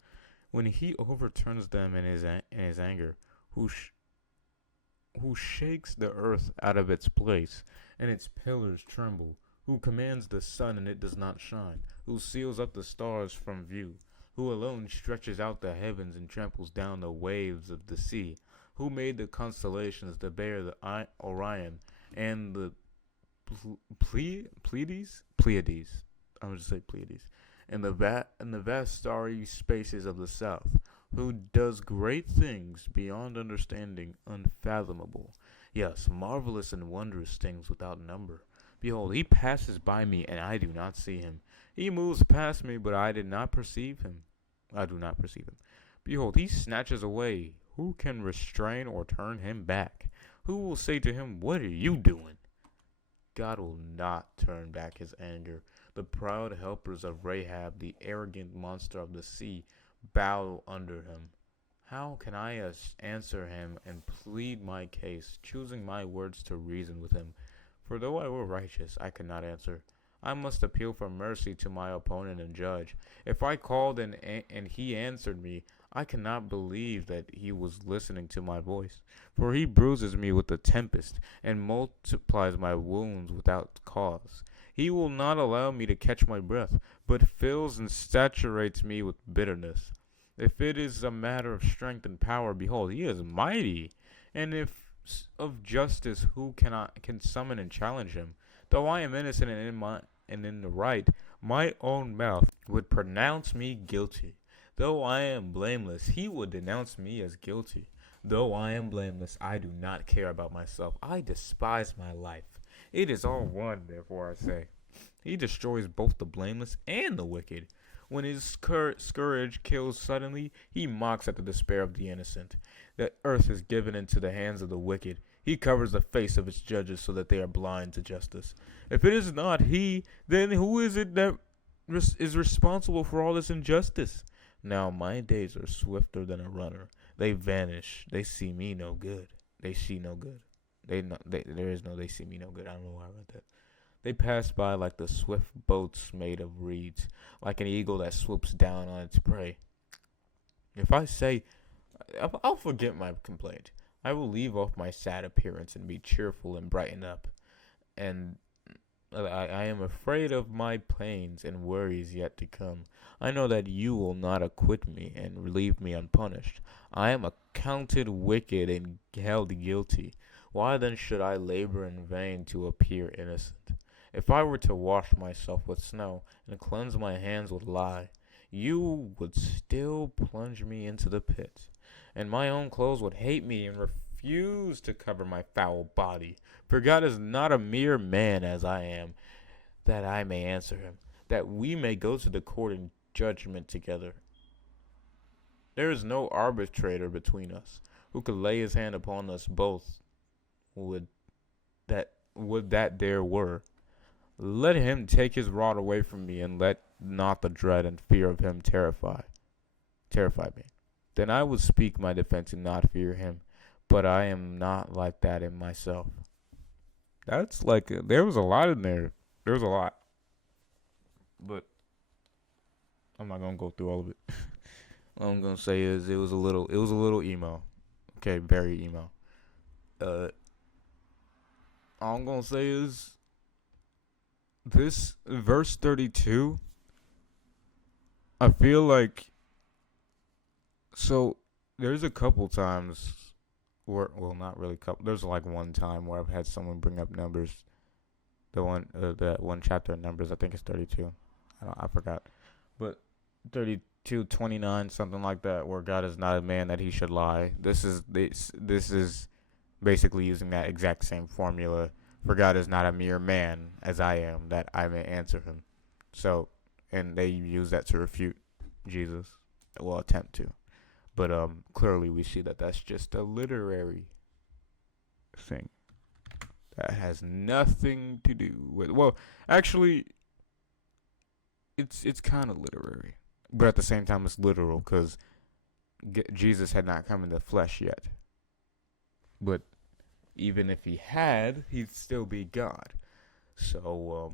When he overturns them in his anger, who shakes the earth out of its place, and its pillars tremble, who commands the sun and it does not shine, who seals up the stars from view, who alone stretches out the heavens and tramples down the waves of the sea, who made the constellations, the bear, the Orion, and the Pleiades. I'm just say Pleiades, and the vast starry spaces of the south, who does great things beyond understanding, unfathomable, yes, marvelous and wondrous things without number. Behold, he passes by me, and I do not see him. He moves past me, but I do not perceive him. Behold, he snatches away. Who can restrain or turn him back? Who will say to him, What are you doing? God will not turn back his anger. The proud helpers of Rahab, the arrogant monster of the sea, bow under him. How can I answer him and plead my case, choosing my words to reason with him? For though I were righteous, I could not answer. I must appeal for mercy to my opponent and judge. If I called and he answered me, I cannot believe that he was listening to my voice. For he bruises me with the tempest and multiplies my wounds without cause. He will not allow me to catch my breath, but fills and saturates me with bitterness. If it is a matter of strength and power, behold, he is mighty. And if of justice, who can summon and challenge him? Though I am innocent and in the right, My own mouth would pronounce me guilty. Though I am blameless, he would denounce me as guilty. Though I am blameless, I do not care about myself. I despise my life. It is all one, therefore I say. He destroys both the blameless and the wicked. When his scourge kills suddenly, he mocks at the despair of the innocent. The earth is given into the hands of the wicked. He covers the face of its judges so that they are blind to justice. If it is not he, then who is it that is responsible for all this injustice? Now my days are swifter than a runner. They vanish. They see me no good. They see no good. There is no they see me no good. I don't know why I read that. They pass by like the swift boats made of reeds, like an eagle that swoops down on its prey. If I say, I'll forget my complaint. I will leave off my sad appearance and be cheerful and brighten up. And I am afraid of my pains and worries yet to come. I know that you will not acquit me and leave me unpunished. I am accounted wicked and held guilty. Why then should I labor in vain to appear innocent? If I were to wash myself with snow and cleanse my hands with lye, you would still plunge me into the pit, and my own clothes would hate me and refuse to cover my foul body. For God is not a mere man as I am, that I may answer him, that we may go to the court in judgment together. There is no arbitrator between us, who could lay his hand upon us both. Would that there were. Let him take his rod away from me, and let not the dread and fear of him terrify me. Then I would speak my defense and not fear him. But I am not like that in myself. That's like there was a lot in there. There was a lot, but I'm not gonna go through all of it. All I'm gonna say is it was a little emo. Okay, very emo. All I'm gonna say is this verse 32. I feel like so there's a couple times where, well, not really couple. There's like one time where I've had someone bring up numbers. That one chapter in Numbers. I think it's 32. I forgot, but 32:29, something like that, where God is not a man that he should lie. This is basically using that exact same formula. For God is not a mere man as I am, that I may answer him. So, and they use that to refute Jesus. Well, attempt to. But clearly we see that that's just a literary thing. That has nothing to do with, well, actually, it's kind of literary. But at the same time, it's literal, because Jesus had not come in the flesh yet. But even if he had, he'd still be God. So,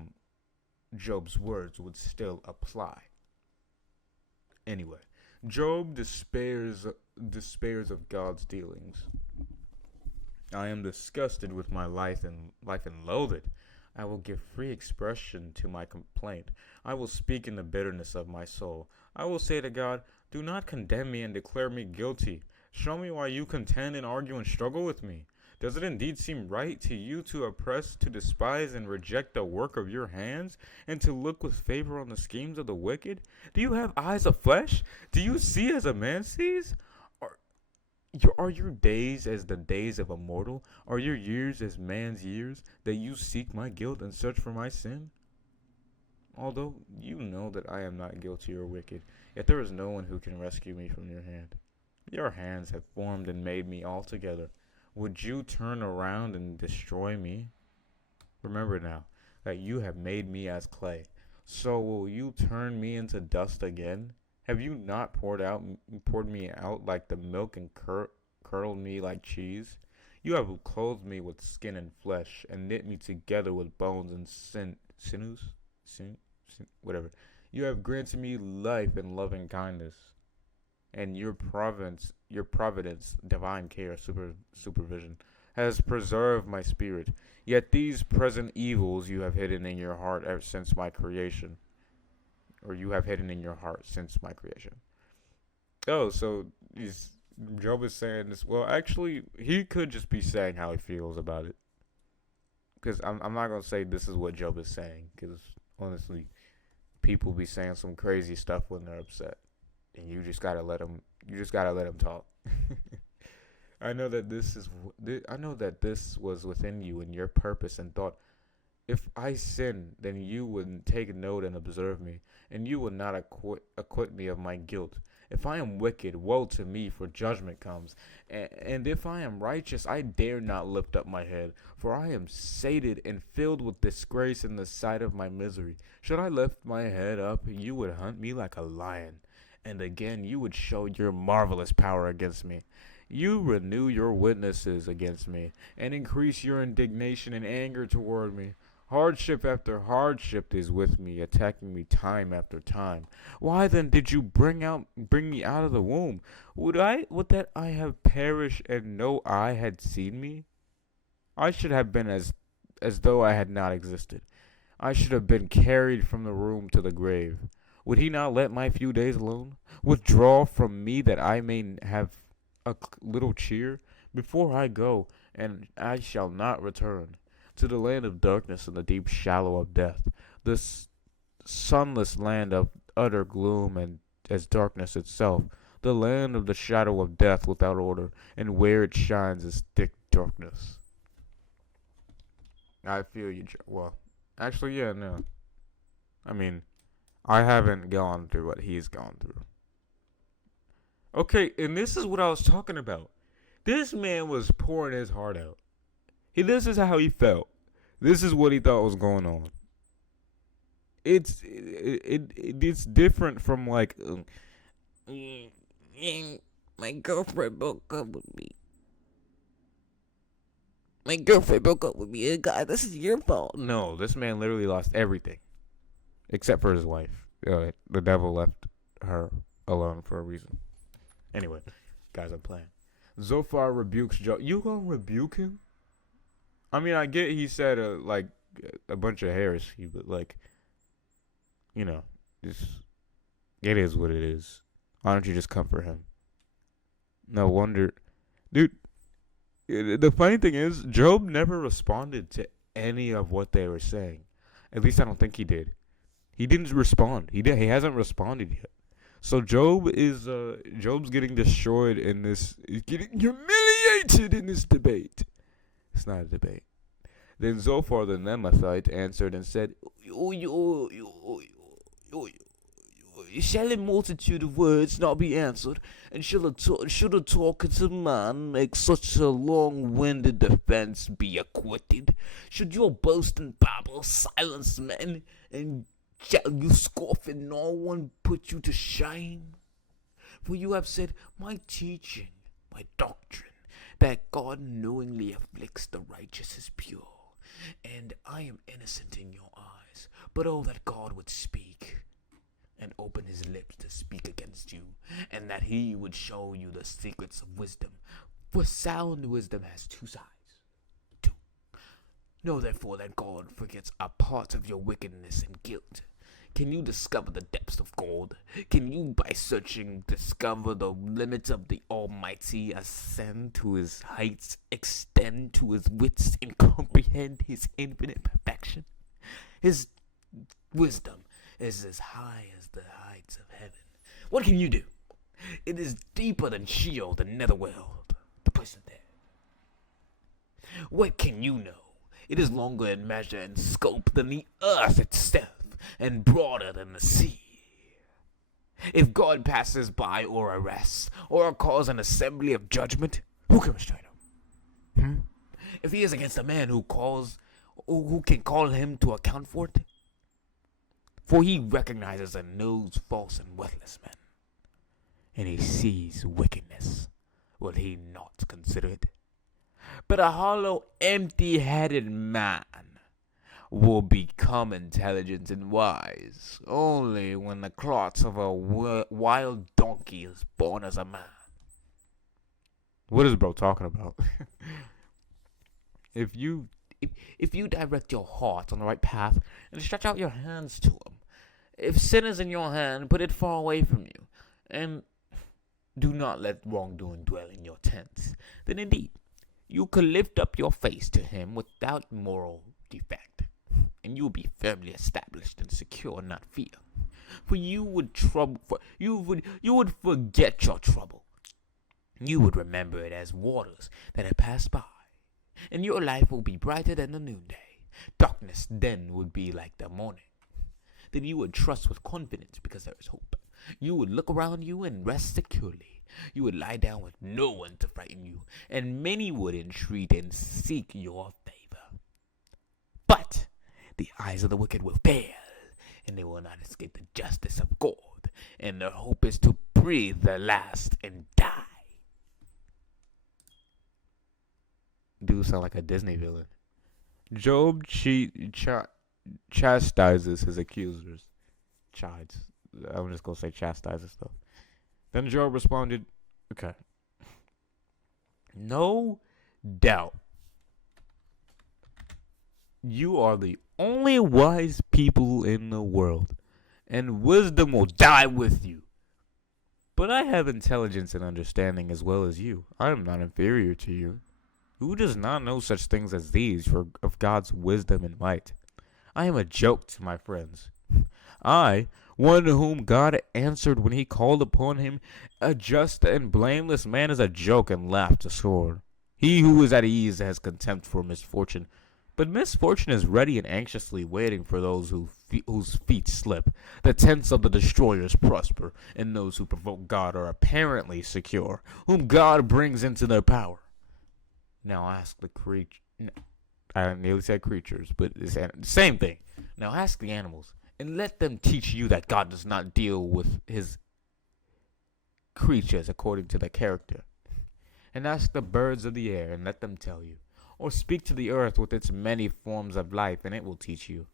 Job's words would still apply. Anyway, Job despairs of God's dealings. I am disgusted with my life and loathe it. I will give free expression to my complaint. I will speak in the bitterness of my soul. I will say to God, do not condemn me and declare me guilty. Show me why you contend and argue and struggle with me. Does it indeed seem right to you to oppress, to despise, and reject the work of your hands, and to look with favor on the schemes of the wicked? Do you have eyes of flesh? Do you see as a man sees? Are your days as the days of a mortal? Are your years as man's years, that you seek my guilt and search for my sin? Although you know that I am not guilty or wicked, yet there is no one who can rescue me from your hand. Your hands have formed and made me altogether. Would you turn around and destroy me? Remember now that you have made me as clay. So will you turn me into dust again? Have you not poured me out like the milk and curdled me like cheese? You have clothed me with skin and flesh, and knit me together with bones and sinews, whatever. You have granted me life and loving kindness, and your providence, divine care, supervision, has preserved my spirit. Yet these present evils you have hidden in your heart ever since my creation. Or you have hidden in your heart since my creation. Oh, so Job is saying this. Well, actually, he could just be saying how he feels about it. Because I'm not going to say this is what Job is saying. Because, honestly, people be saying some crazy stuff when they're upset, and you just gotta let them. You just gotta let them talk. I know that I know that this was within you and your purpose and thought. If I sin, then you would take note and observe me, and you would not acquit me of my guilt. If I am wicked, woe to me, for judgment comes. And if I am righteous, I dare not lift up my head, for I am sated and filled with disgrace in the sight of my misery. Should I lift my head up, you would hunt me like a lion, and again you would show your marvelous power against me. You renew your witnesses against me, and increase your indignation and anger toward me. Hardship after hardship is with me, attacking me time after time. Why then did you bring me out of the womb? Would that I have perished and no eye had seen me? I should have been as though I had not existed. I should have been carried from the room to the grave. Would he not let my few days alone? Withdraw from me that I may have a little cheer? Before I go, and I shall not return to the land of darkness and the deep shallow of death, this sunless land of utter gloom and as darkness itself, the land of the shadow of death without order, and where it shines is thick darkness. I feel you. Well, actually, yeah, no. I mean, I haven't gone through what he's gone through. Okay, and this is what I was talking about. This man was pouring his heart out. This is how he felt. This is what he thought was going on. It's different from like my girlfriend broke up with me. My girlfriend broke up with me. God, this is your fault. No, this man literally lost everything except for his wife. The devil left her alone for a reason. Anyway, guys, I'm playing. Zophar rebukes Job. You gonna rebuke him? I mean, I get he said like a bunch of heresy, but like, you know, just it is what it is. Why don't you just comfort him? No wonder, dude. The funny thing is, Job never responded to any of what they were saying. At least I don't think he did. He didn't respond. He hasn't responded yet. So Job's getting destroyed in this. He's getting humiliated in this debate. It's not a debate. Then Zophar the Nemathite answered and said, Shall a multitude of words not be answered? And should a talkative man make such a long-winded defense be acquitted? Should your boast and babble silence men? And shall you scoff and no one put you to shame? For you have said, my teaching, my doctrine, that God knowingly afflicts the righteous is pure, and I am innocent in your eyes. But oh, that God would speak, and open his lips to speak against you, and that he would show you the secrets of wisdom. For sound wisdom has two sides. Two. Know therefore that God forgets a part of your wickedness and guilt. Can you discover the depths of God? Can you, by searching, discover the limits of the Almighty, ascend to his heights, extend to his widths, and comprehend his infinite perfection? His wisdom is as high as the heights of heaven. What can you do? It is deeper than Sheol, the netherworld, the place of death. What can you know? It is longer in measure and scope than the earth itself, and broader than the sea. If God passes by or arrests, or calls an assembly of judgment, who can restrain him? If he is against a man who can call him to account for it? For he recognizes and knows false and worthless men, and he sees wickedness. Will he not consider it? But a hollow, empty-headed man will become intelligent and wise only when the clots of a wild donkey is born as a man. What is bro talking about? If you direct your heart on the right path and stretch out your hands to him, if sin is in your hand, put it far away from you, and do not let wrongdoing dwell in your tents, then indeed you could lift up your face to him without moral defect, and you will be firmly established and secure, not fear. For you would you would forget your trouble. You would remember it as waters that have passed by, and your life will be brighter than the noonday. Darkness then would be like the morning. Then you would trust with confidence because there is hope. You would look around you and rest securely. You would lie down with no one to frighten you, and many would entreat and seek your favor. But the eyes of the wicked will fail, and they will not escape the justice of God, and their hope is to breathe their last and die. Dude sound like a Disney villain. Job chastises his accusers. I'm just gonna say chastises stuff. Then Job responded, okay. No doubt. You are the only wise people in the world, and wisdom will die with you. But I have intelligence and understanding as well as you. I am not inferior to you. Who does not know such things as these of God's wisdom and might? I am a joke to my friends. I, one whom God answered when he called upon him, a just and blameless man, is a joke and laugh to scorn. He who is at ease has contempt for misfortune, but misfortune is ready and anxiously waiting for those whose feet slip. The tents of the destroyers prosper, and those who provoke God are apparently secure, whom God brings into their power. Now ask the creature. I nearly said creatures, but it's the same thing. Now ask the animals, and let them teach you that God does not deal with his creatures according to their character. And ask the birds of the air, and let them tell you. Or speak to the earth with its many forms of life, and it will teach you.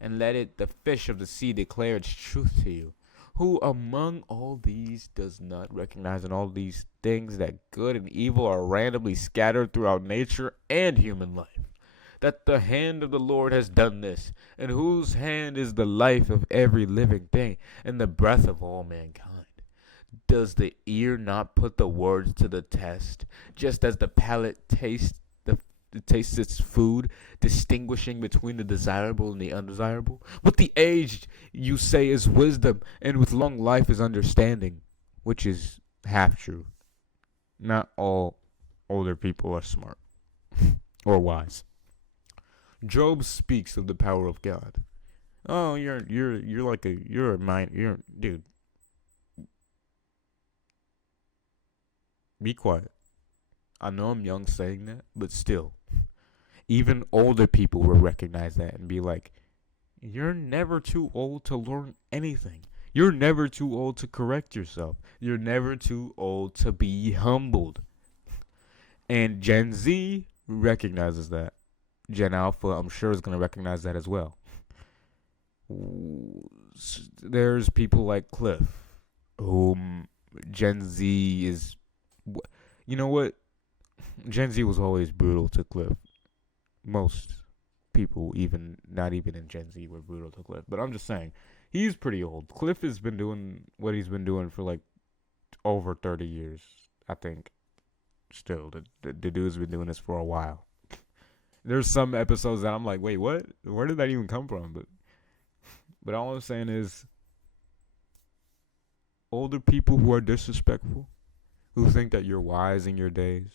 And let it, the fish of the sea, declare its truth to you. Who among all these does not recognize in all these things that good and evil are randomly scattered throughout nature and human life? That the hand of the Lord has done this, and whose hand is the life of every living thing, and the breath of all mankind? Does the ear not put the words to the test, just as the palate tastes its food, distinguishing between the desirable and the undesirable? With the age you say is wisdom, and with long life is understanding, which is half true. Not all older people are smart or wise. Job speaks of the power of God. Oh, you're a mind, dude. Be quiet. I know I'm young saying that, but still, even older people will recognize that and be like, you're never too old to learn anything. You're never too old to correct yourself. You're never too old to be humbled. And Gen Z recognizes that. Gen Alpha, I'm sure, is going to recognize that as well. There's people like Cliff, whom Gen Z is... You know what? Gen Z was always brutal to Cliff. Most people, not even in Gen Z, were brutal to Cliff. But I'm just saying, he's pretty old. Cliff has been doing what he's been doing for like over 30 years, I think. Still, the dude's been doing this for a while. There's some episodes that I'm like, wait, what? Where did that even come from? But all I'm saying is, older people who are disrespectful, who think that you're wise in your days,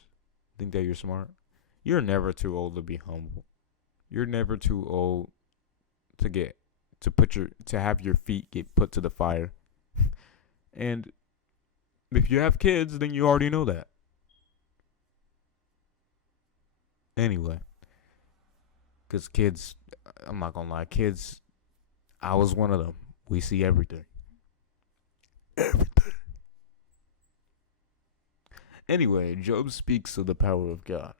think that you're smart, you're never too old to be humble. You're never too old to have your feet get put to the fire. And if you have kids, then you already know that. Anyway, because kids, I'm not gonna lie, kids, I was one of them. We see everything. Everything. Anyway, Job speaks of the power of God.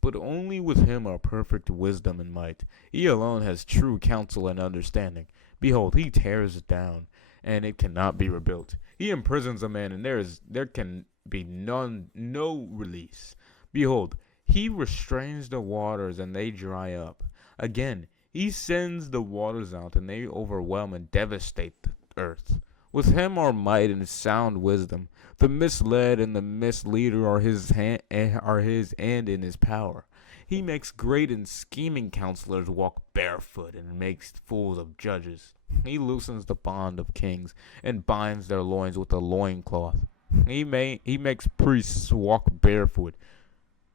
But only with him are perfect wisdom and might. He alone has true counsel and understanding. Behold, he tears it down, and it cannot be rebuilt. He imprisons a man, and there can be no release. Behold, he restrains the waters, and they dry up. Again, he sends the waters out, and they overwhelm and devastate the earth. With him are might and sound wisdom. The misled and the misleader are his and in his power. He makes great and scheming counselors walk barefoot and makes fools of judges. He loosens the bond of kings and binds their loins with a loincloth. He makes priests walk barefoot,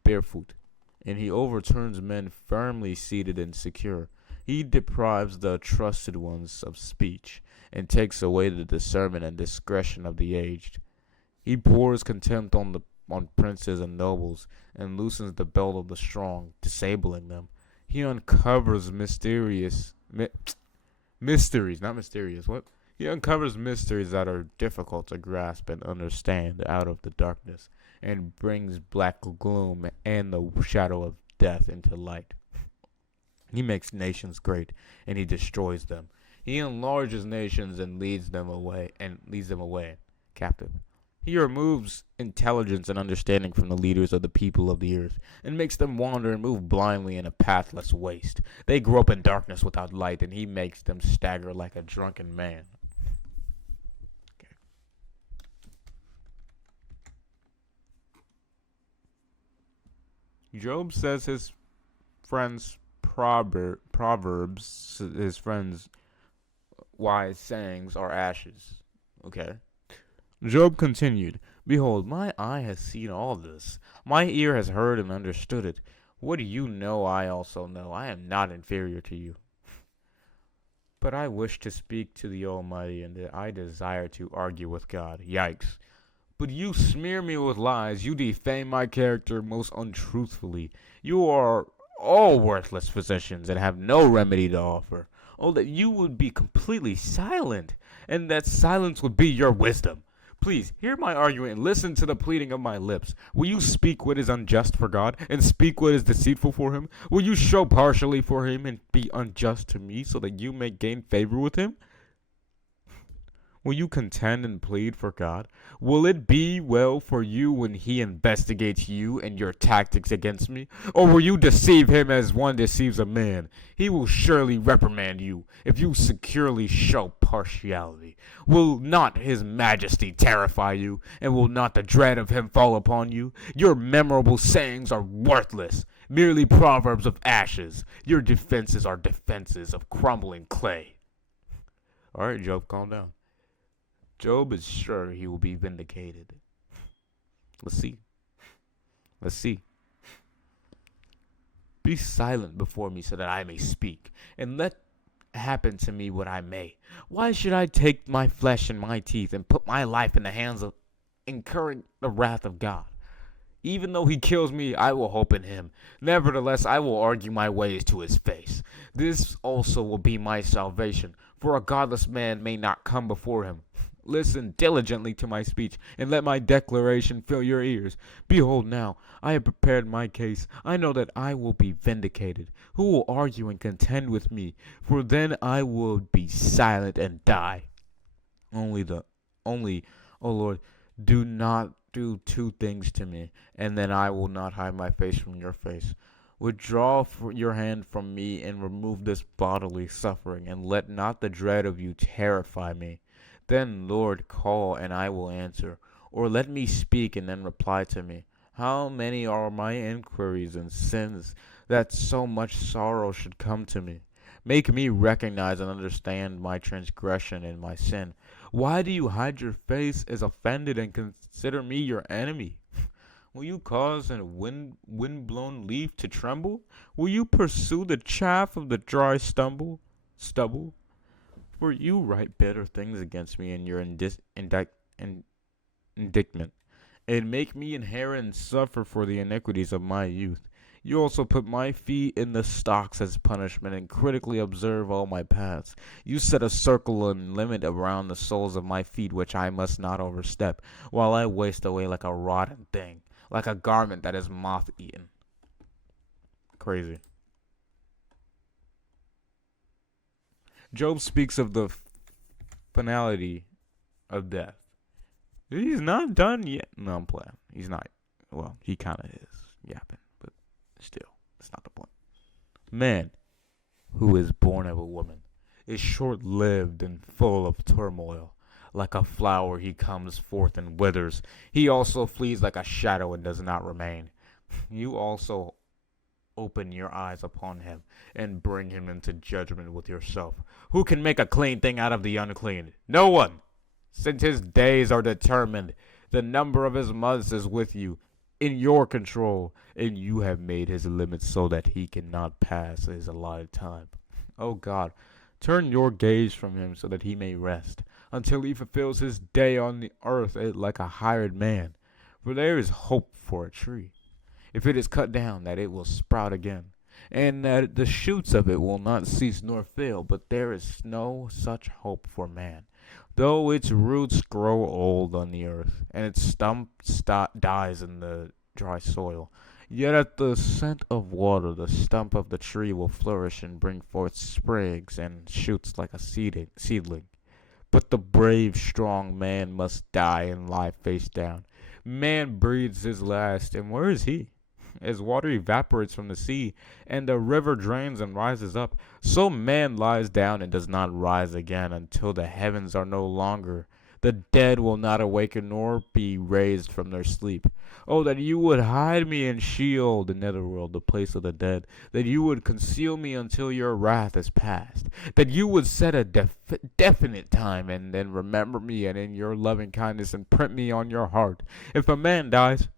and he overturns men firmly seated and secure. He deprives the trusted ones of speech, and takes away the discernment and discretion of the aged. He pours contempt on princes and nobles, and loosens the belt of the strong, disabling them. He uncovers mysteries, not mysterious. What? He uncovers mysteries that are difficult to grasp and understand out of the darkness, and brings black gloom and the shadow of death into light. He makes nations great, and he destroys them. He enlarges nations and leads them away captive. He removes intelligence and understanding from the leaders of the people of the earth, and makes them wander and move blindly in a pathless waste. They grope in darkness without light, and he makes them stagger like a drunken man. Okay. Job says his friends' proverbs, his friends' wise sayings are ashes. Okay. Job continued, Behold, my eye has seen all this. My ear has heard and understood it. What you know I also know. I am not inferior to you. But I wish to speak to the Almighty, and I desire to argue with God. Yikes. But you smear me with lies. You defame my character most untruthfully. You are all worthless physicians and have no remedy to offer. Oh, that you would be completely silent, and that silence would be your wisdom. Please, hear my argument and listen to the pleading of my lips. Will you speak what is unjust for God, and speak what is deceitful for him? Will you show partially for him, and be unjust to me, so that you may gain favor with him? Will you contend and plead for God? Will it be well for you when he investigates you and your tactics against me? Or will you deceive him as one deceives a man? He will surely reprimand you if you securely show partiality. Will not his majesty terrify you, and will not the dread of him fall upon you? Your memorable sayings are worthless, merely proverbs of ashes. Your defenses are defenses of crumbling clay. All right, Job, calm down. Job is sure he will be vindicated. Let's see. Let's see. Be silent before me so that I may speak, and let happen to me what I may. Why should I take my flesh in my teeth and put my life in the hands of incurring the wrath of God? Even though he kills me, I will hope in him. Nevertheless, I will argue my ways to his face. This also will be my salvation, for a godless man may not come before him. Listen diligently to my speech, and let my declaration fill your ears. Behold now, I have prepared my case. I know that I will be vindicated. Who will argue and contend with me? For then I will be silent and die. Only, O Lord, do not do two things to me, and then I will not hide my face from your face. Withdraw your hand from me, and remove this bodily suffering, and let not the dread of you terrify me. Then, Lord, call, and I will answer. Or let me speak, and then reply to me. How many are my inquiries and sins, that so much sorrow should come to me? Make me recognize and understand my transgression and my sin. Why do you hide your face as offended and consider me your enemy? Will you cause a wind-blown leaf to tremble? Will you pursue the chaff of the dry stubble? For you write bitter things against me in your indictment, and make me inherit and suffer for the iniquities of my youth. You also put my feet in the stocks as punishment, and critically observe all my paths. You set a circle and limit around the soles of my feet, which I must not overstep, while I waste away like a rotten thing, like a garment that is moth-eaten. Crazy. Job speaks of the finality of death. He's not done yet. No, I'm playing. He's not. Well, he kind of is yapping, but still, that's not the point. Man who is born of a woman is short-lived and full of turmoil. Like a flower he comes forth and withers. He also flees like a shadow and does not remain. You also, open your eyes upon him and bring him into judgment with yourself. Who can make a clean thing out of the unclean? No one. Since his days are determined, the number of his months is with you, in your control, and you have made his limits so that he cannot pass his allotted time. O God, turn your gaze from him so that he may rest, until he fulfills his day on the earth like a hired man. For there is hope for a tree, if it is cut down, that it will sprout again, and that the shoots of it will not cease nor fail. But there is no such hope for man, though its roots grow old on the earth, and its stump dies in the dry soil. Yet at the scent of water the stump of the tree will flourish and bring forth sprigs and shoots like a seedling. But the brave, strong man must die and lie face down. Man breathes his last, and where is he? As water evaporates from the sea, and the river drains and rises up, so man lies down and does not rise again until the heavens are no longer. The dead will not awaken nor be raised from their sleep. Oh, that you would hide me in Sheol, the netherworld, the place of the dead, that you would conceal me until your wrath is past, that you would set a definite time and then remember me and in your loving kindness imprint me on your heart. If a man dies,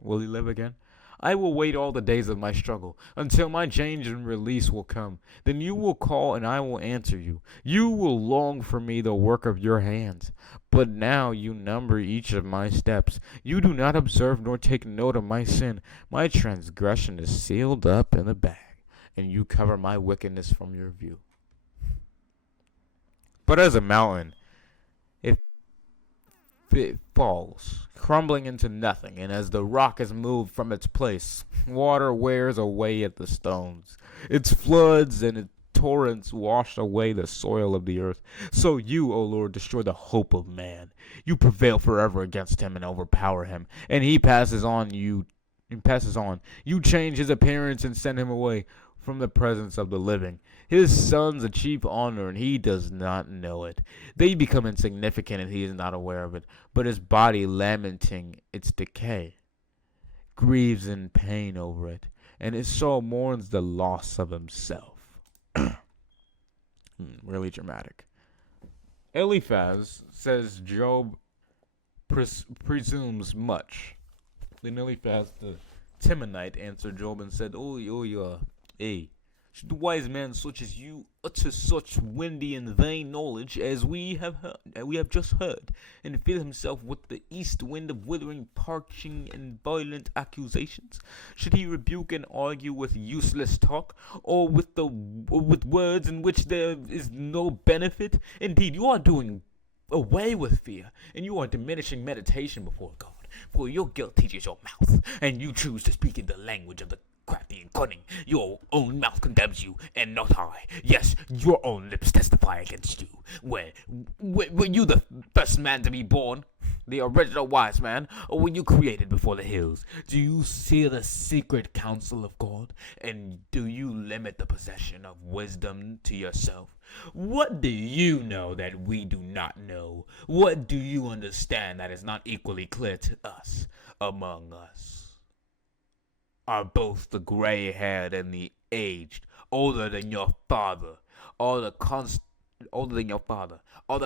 will he live again? I will wait all the days of my struggle, until my change and release will come. Then you will call, and I will answer you. You will long for me, the work of your hands. But now you number each of my steps. You do not observe nor take note of my sin. My transgression is sealed up in a bag, and you cover my wickedness from your view. But as a mountain, it falls, crumbling into nothing, and as the rock is moved from its place, water wears away at the stones. Its floods and its torrents wash away the soil of the earth. So you, O Lord, destroy the hope of man. You prevail forever against him and overpower him, and he passes on. You change his appearance and send him away from the presence of the living. His sons achieve honor, and he does not know it. They become insignificant, and he is not aware of it. But his body, lamenting its decay, grieves in pain over it, and his soul mourns the loss of himself. Really dramatic. Eliphaz says Job presumes much. Then Eliphaz the Temanite answered Job and said, should the wise man such as you utter such windy and vain knowledge as we have just heard, and fill himself with the east wind of withering, parching, and violent accusations? Should he rebuke and argue with useless talk, or with words in which there is no benefit? Indeed, you are doing away with fear, and you are diminishing meditation before God. For your guilt teaches your mouth, and you choose to speak in the language of the crafty and cunning. Your own mouth condemns you, and not I. Yes, your own lips testify against you. Were you the first man to be born, the original wise man, or were you created before the hills? Do you see the secret counsel of God, and do you limit the possession of wisdom to yourself? What do you know that we do not know? What do you understand that is not equally clear to us? Among us are both the gray-haired and the aged, older than your father. All the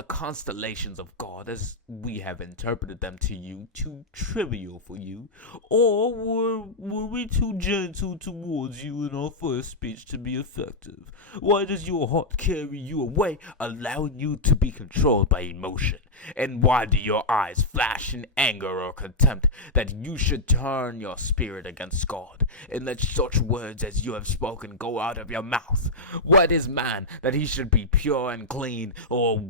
constellations of God, as we have interpreted them to you, too trivial for you? Or were we too gentle towards you in our first speech to be effective? Why does your heart carry you away, allowing you to be controlled by emotion? And why do your eyes flash in anger or contempt, that you should turn your spirit against God, and let such words as you have spoken go out of your mouth? What is man, that he should be pure and clean, or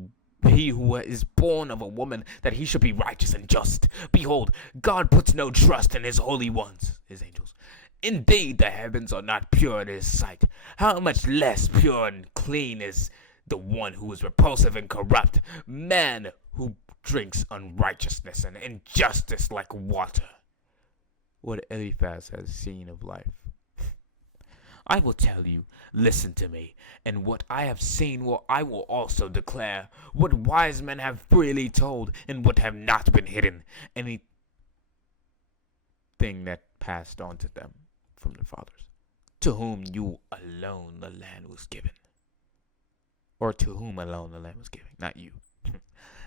he who is born of a woman, that he should be righteous and just? Behold, God puts no trust in his holy ones, his angels. Indeed, the heavens are not pure in his sight. How much less pure and clean is the one who is repulsive and corrupt, man who drinks unrighteousness and injustice like water. What Eliphaz has seen of life. I will tell you, listen to me, and what I have seen I will also declare. What wise men have freely told, and what have not been hidden, anything that passed on to them from their fathers. to whom you alone the land was given. Or to whom alone the land was given, not you.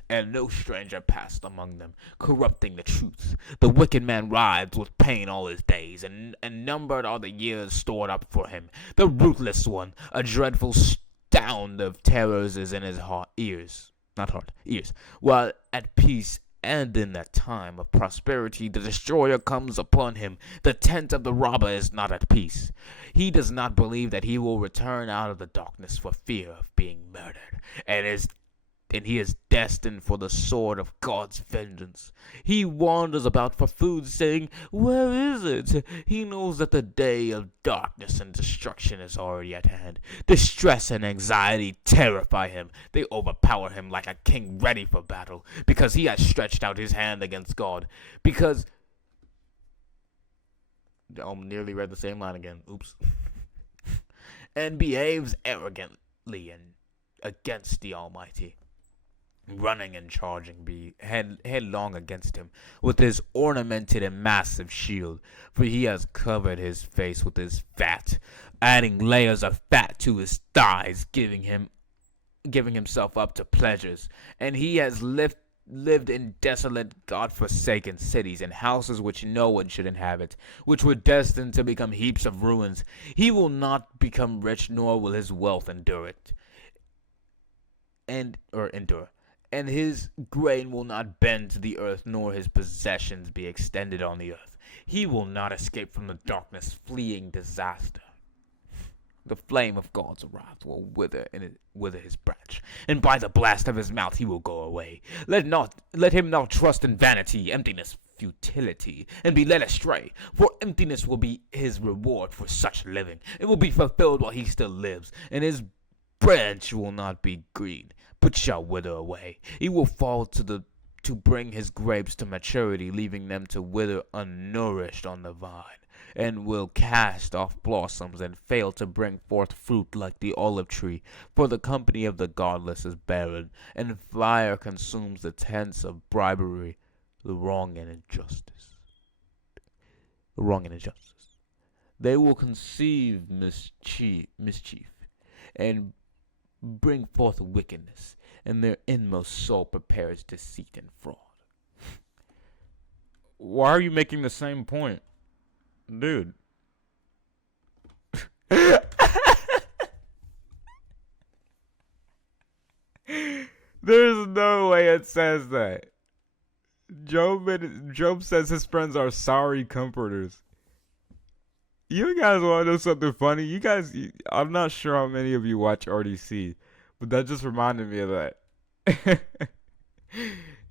And no stranger passed among them, corrupting the truth. The wicked man writhed with pain all his days, and numbered all the years stored up for him. The ruthless one, a dreadful sound of terrors is in his ears, not heart, ears. While at peace and in that time of prosperity, the destroyer comes upon him. The tent of the robber is not at peace. He does not believe that he will return out of the darkness for fear of being murdered, and he is destined for the sword of God's vengeance. He wanders about for food, saying, "Where is it?" He knows that the day of darkness and destruction is already at hand. Distress and anxiety terrify him. They overpower him like a king ready for battle, because he has stretched out his hand against God. Because I nearly read the same line again. Oops. And behaves arrogantly and against the Almighty, running and charging headlong against him with his ornamented and massive shield, for he has covered his face with his fat, adding layers of fat to his thighs, giving himself up to pleasures, and he has lived in desolate, God-forsaken cities and houses which no one should inhabit, which were destined to become heaps of ruins. He will not become rich, nor will his wealth endure, and his grain will not bend to the earth, nor his possessions be extended on the earth. He will not escape from the darkness, fleeing disaster. The flame of God's wrath will wither his branch, and by the blast of his mouth he will go away. Let him not trust in vanity, emptiness, futility, and be led astray, for emptiness will be his reward for such living. It will be fulfilled while he still lives, and his branch will not be green, but shall wither away. He will fall to bring his grapes to maturity, leaving them to wither unnourished on the vine, and will cast off blossoms and fail to bring forth fruit like the olive tree. For the company of the godless is barren, and fire consumes the tents of bribery, the wrong and injustice. They will conceive mischief, and bring forth wickedness, and their inmost soul prepares deceit and fraud. Why are you making the same point? Dude. There's no way it says that. Job says his friends are sorry comforters. You guys want to know something funny? I'm not sure how many of you watch RDC, but that just reminded me of that.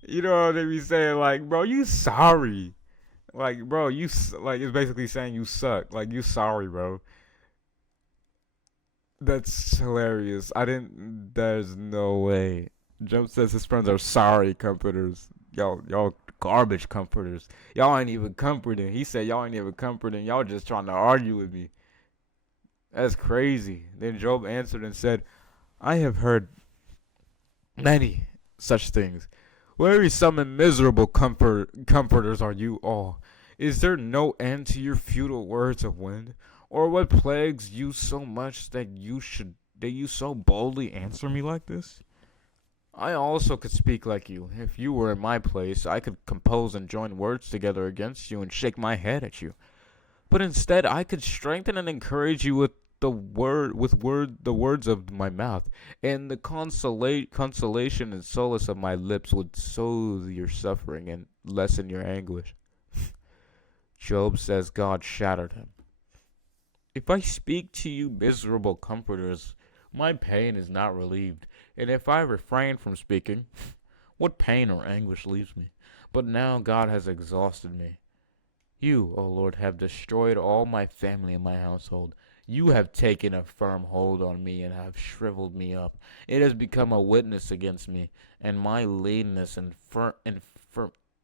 You know what they be saying, like, bro, you sorry. Like, bro, it's basically saying you suck. Like, you sorry, bro. That's hilarious. There's no way. Job says his friends are sorry comforters. Y'all garbage comforters. Y'all ain't even comforting. He said y'all ain't even comforting. Y'all just trying to argue with me. That's crazy. Then Job answered and said, I have heard many such things. Wearisome and miserable comforters are you all. Is there no end to your futile words of wind? Or what plagues you so much that you so boldly answer me like this? I also could speak like you. If you were in my place, I could compose and join words together against you and shake my head at you. But instead, I could strengthen and encourage you with the words of my mouth, and the consolation and solace of my lips would soothe your suffering and lessen your anguish. Job says God shattered him. If I speak to you miserable comforters, my pain is not relieved, and if I refrain from speaking, what pain or anguish leaves me? But now God has exhausted me. You, O Lord, have destroyed all my family and my household. You have taken a firm hold on me and have shriveled me up. It has become a witness against me, and my leanness and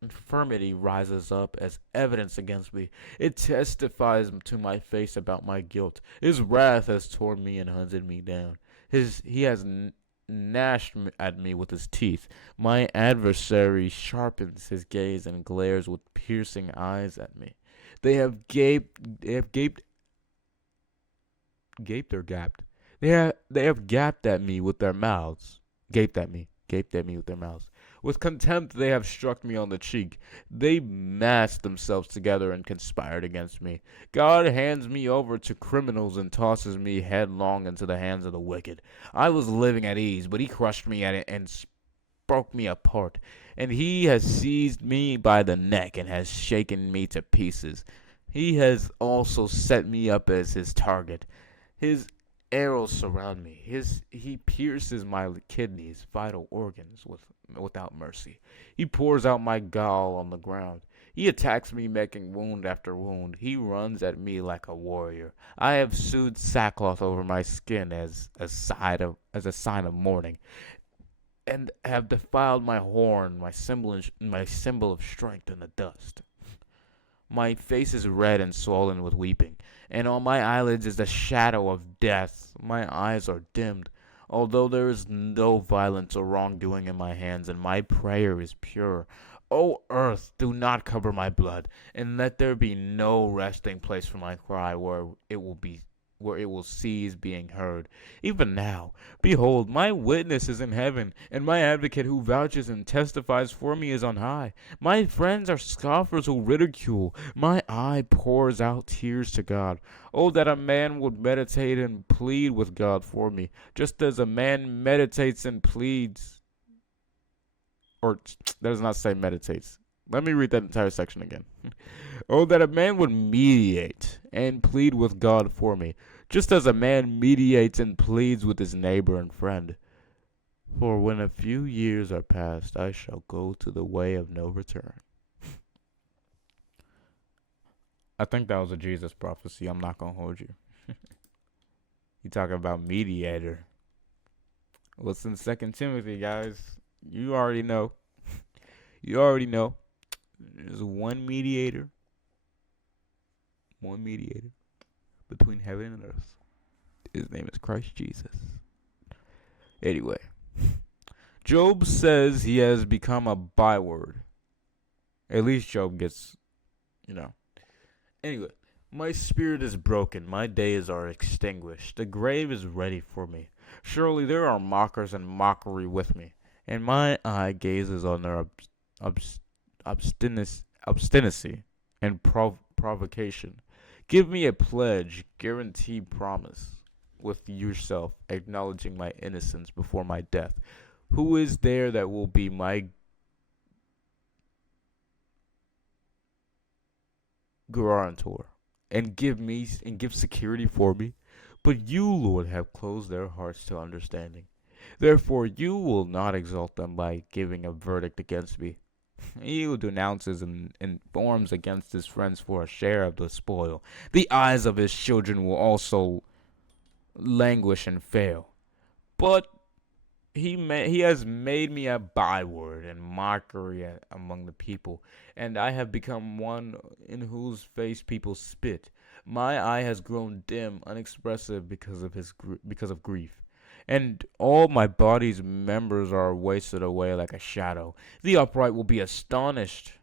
infirmity rises up as evidence against me. It testifies to my face about my guilt. His wrath has torn me and hunted me down. He has gnashed at me with his teeth. My adversary sharpens his gaze and glares with piercing eyes at me. They have gaped gaped or gapped. They have gaped at me with their mouths. Gaped at me with their mouths. With contempt they have struck me on the cheek. They massed themselves together and conspired against me. God hands me over to criminals and tosses me headlong into the hands of the wicked. I was living at ease, but he crushed me at it and broke me apart. And he has seized me by the neck and has shaken me to pieces. He has also set me up as his target. His arrows surround me. He pierces my kidneys, vital organs, without mercy. He pours out my gall on the ground. He attacks me, making wound after wound. He runs at me like a warrior. I have sewed sackcloth over my skin as a sign of mourning, and have defiled my horn, my symbol of strength, in the dust. My face is red and swollen with weeping, and on my eyelids is the shadow of death. My eyes are dimmed, although there is no violence or wrongdoing in my hands, and my prayer is pure. O earth, do not cover my blood, and let there be no resting place for my cry where it will cease being heard. Even now, behold, my witness is in heaven, and my advocate who vouches and testifies for me is on high. My friends are scoffers who ridicule. My eye pours out tears to God. Oh, that a man would meditate and plead with God for me, just as a man meditates and pleads. Or, that does not say meditates. Let me read that entire section again. Oh, that a man would mediate and plead with God for me, just as a man mediates and pleads with his neighbor and friend. For when a few years are past, I shall go to the way of no return. I think that was a Jesus prophecy. I'm not going to hold you. You talking about mediator. What's in 2 Timothy, guys? You already know. You already know. There's one mediator between heaven and earth. His name is Christ Jesus. Anyway, Job says he has become a byword. At least Job gets, Anyway, my spirit is broken. My days are extinguished. The grave is ready for me. Surely there are mockers and mockery with me, and my eye gazes on their obstinacy and provocation. Give me a pledge, guaranteed promise, with yourself, acknowledging my innocence before my death. Who is there that will be my guarantor and give security for me? But you, Lord, have closed their hearts to understanding. Therefore you will not exalt them by giving a verdict against me. He who denounces and informs against his friends for a share of the spoil, the eyes of his children will also languish and fail. But he has made me a byword and mockery among the people, and I have become one in whose face people spit. My eye has grown dim, unexpressive because of grief, and all my body's members are wasted away like a shadow. The upright will be astonished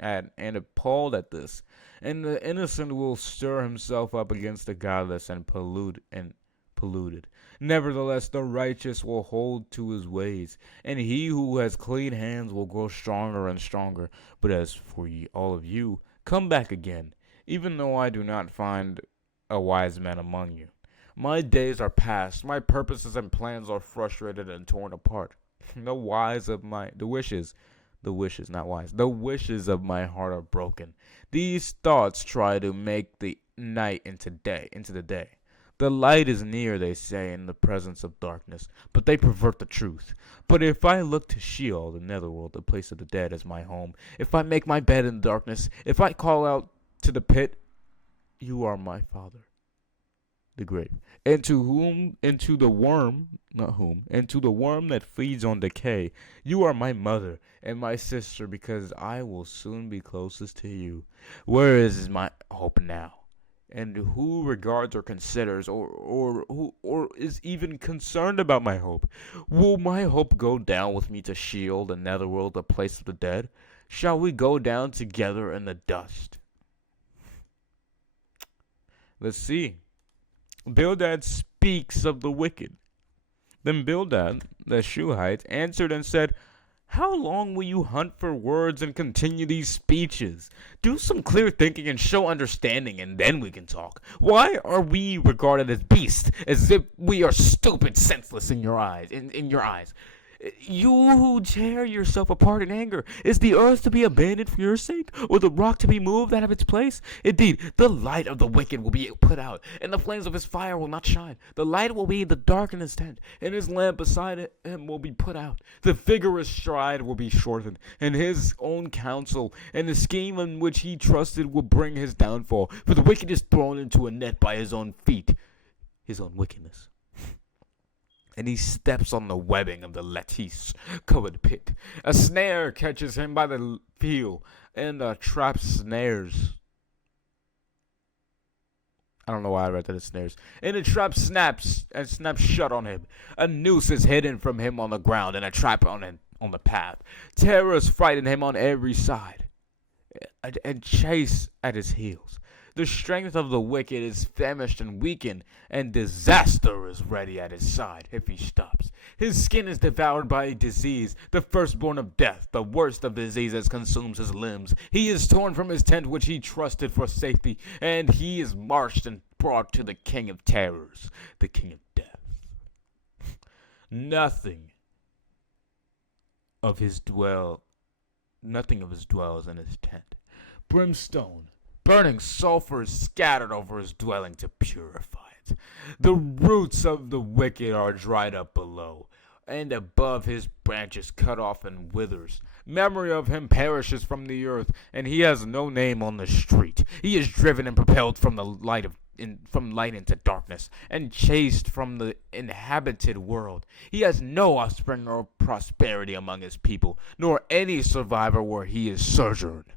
and appalled at this, and the innocent will stir himself up against the godless and polluted. Nevertheless, the righteous will hold to his ways, and he who has clean hands will grow stronger and stronger. But as for all of you, come back again, even though I do not find a wise man among you. My days are past, my purposes and plans are frustrated and torn apart. The wishes of my heart are broken. These thoughts try to make the night into the day. The light is near, they say, in the presence of darkness, but they pervert the truth. But if I look to Sheol, the netherworld, the place of the dead, as my home, if I make my bed in darkness, if I call out to the pit, you are my father, the grave, and to the worm that feeds on decay, you are my mother and my sister, because I will soon be closest to you. Where is my hope now? And who regards or considers or is even concerned about my hope? Will my hope go down with me to Sheol, the netherworld, the place of the dead? Shall we go down together in the dust? Let's see Bildad speaks of the wicked. Then Bildad, the Shuhite, answered and said, how long will you hunt for words and continue these speeches? Do some clear thinking and show understanding, and then we can talk. Why are we regarded as beasts, as if we are stupid, senseless in your eyes? In your eyes, you who tear yourself apart in anger, is the earth to be abandoned for your sake, or the rock to be moved out of its place? Indeed, the light of the wicked will be put out, and the flames of his fire will not shine. The light will be the dark in his tent, and his lamp beside him will be put out. The vigorous stride will be shortened, and his own counsel and the scheme in which he trusted will bring his downfall. For the wicked is thrown into a net by his own feet, his own wickedness. And he steps on the webbing of the lattice-covered pit. A snare catches him by the heel, and a trap snares. I don't know why I read that as snares. And a trap snaps shut on him. A noose is hidden from him on the ground, and a trap on the path. Terrors frighten him on every side, and chase at his heels. The strength of the wicked is famished and weakened, and disaster is ready at his side if he stops. His skin is devoured by disease, the firstborn of death. The worst of diseases consumes his limbs. He is torn from his tent which he trusted for safety, and he is marched and brought to the king of terrors, the king of death. Nothing of his dwells in his tent. Brimstone, burning sulfur is scattered over his dwelling to purify it. The roots of the wicked are dried up below, and above his branches cut off and withers. Memory of him perishes from the earth, and he has no name on the street. He is driven and propelled from the light into darkness, and chased from the inhabited world. He has no offspring nor prosperity among his people, nor any survivor where he is sojourned.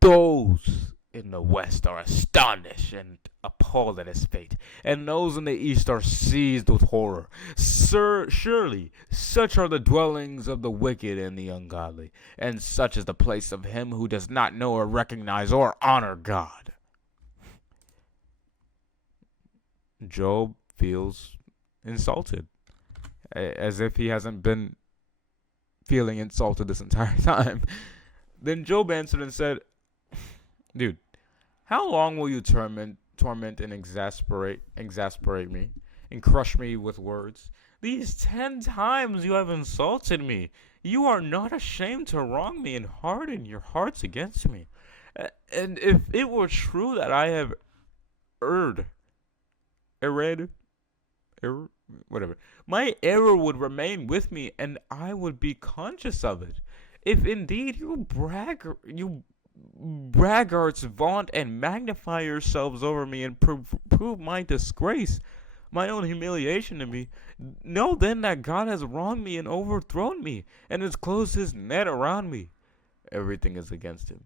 Those in the west are astonished and appalled at his fate, and those in the east are seized with horror. Surely such are the dwellings of the wicked and the ungodly, and such is the place of him who does not know or recognize or honor God. Job feels insulted, as if he hasn't been feeling insulted this entire time. Then Job answered and said, dude, how long will you torment and exasperate me and crush me with words? These 10 times you have insulted me. You are not ashamed to wrong me and harden your hearts against me. And if it were true that I have whatever, my error would remain with me, and I would be conscious of it. If indeed you braggarts vaunt and magnify yourselves over me and prove my disgrace, my own humiliation to me, know then that God has wronged me and overthrown me, and has closed his net around me. Everything is against him.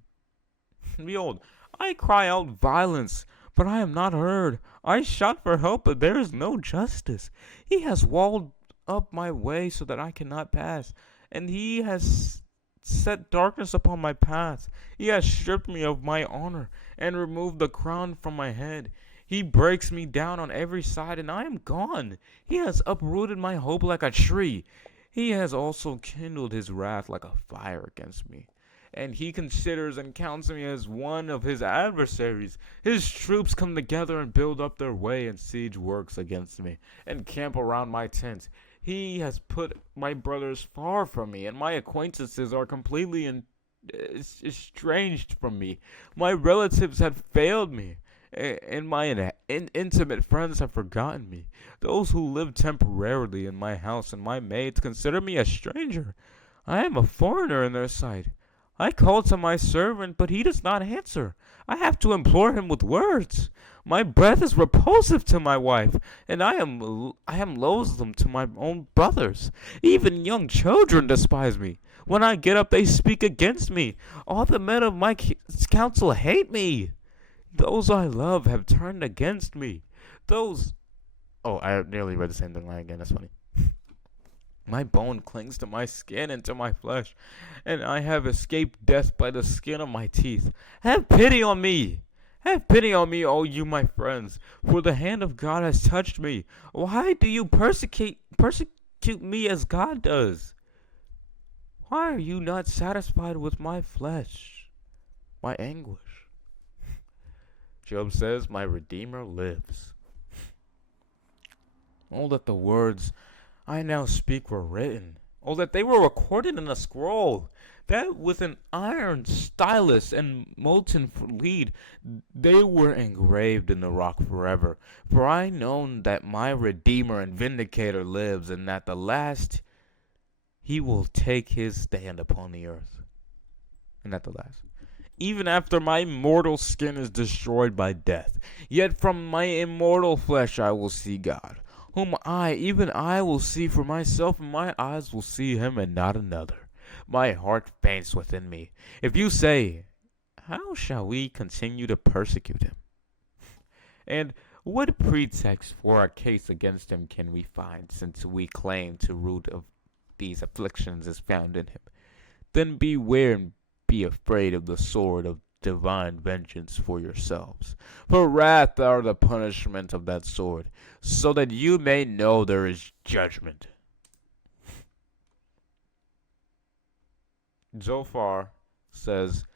Behold, I cry out violence, but I am not heard. I shout for help, but there is no justice. He has walled up my way so that I cannot pass, and he has set darkness upon my path. He has stripped me of my honor and removed the crown from my head. He breaks me down on every side, and I am gone. He has uprooted my hope like a tree. He has also kindled his wrath like a fire against me, and he considers and counts me as one of his adversaries. His troops come together and build up their way and siege works against me, and camp around my tent. He has put my brothers far from me, and my acquaintances are completely estranged from me. My relatives have failed me, and my intimate friends have forgotten me. Those who live temporarily in my house and my maids consider me a stranger. I am a foreigner in their sight. I call to my servant, but he does not answer. I have to implore him with words. My breath is repulsive to my wife, and I am loathsome to my own brothers. Even young children despise me. When I get up, they speak against me. All the men of my council hate me. Those I love have turned against me. I nearly read the same thing line again. That's funny. My bone clings to my skin and to my flesh, and I have escaped death by the skin of my teeth. Have pity on me. Have pity on me, all you my friends, for the hand of God has touched me. Why do you persecute me as God does? Why are you not satisfied with my flesh, my anguish? Job says, "My Redeemer lives." Oh, that the words I now speak were written. Oh, that they were recorded in a scroll. That with an iron stylus and molten lead, they were engraved in the rock forever. For I know that my Redeemer and Vindicator lives, and that the last he will take his stand upon the earth. And at the last, even after my mortal skin is destroyed by death, yet from my immortal flesh I will see God, whom even I will see for myself, and my eyes will see him and not another. My heart faints within me. If you say, how shall we continue to persecute him? And what pretext for a case against him can we find, since we claim the root of these afflictions is found in him? Then beware and be afraid of the sword of divine vengeance for yourselves. For wrath are the punishment of that sword, so that you may know there is judgment. Zophar says,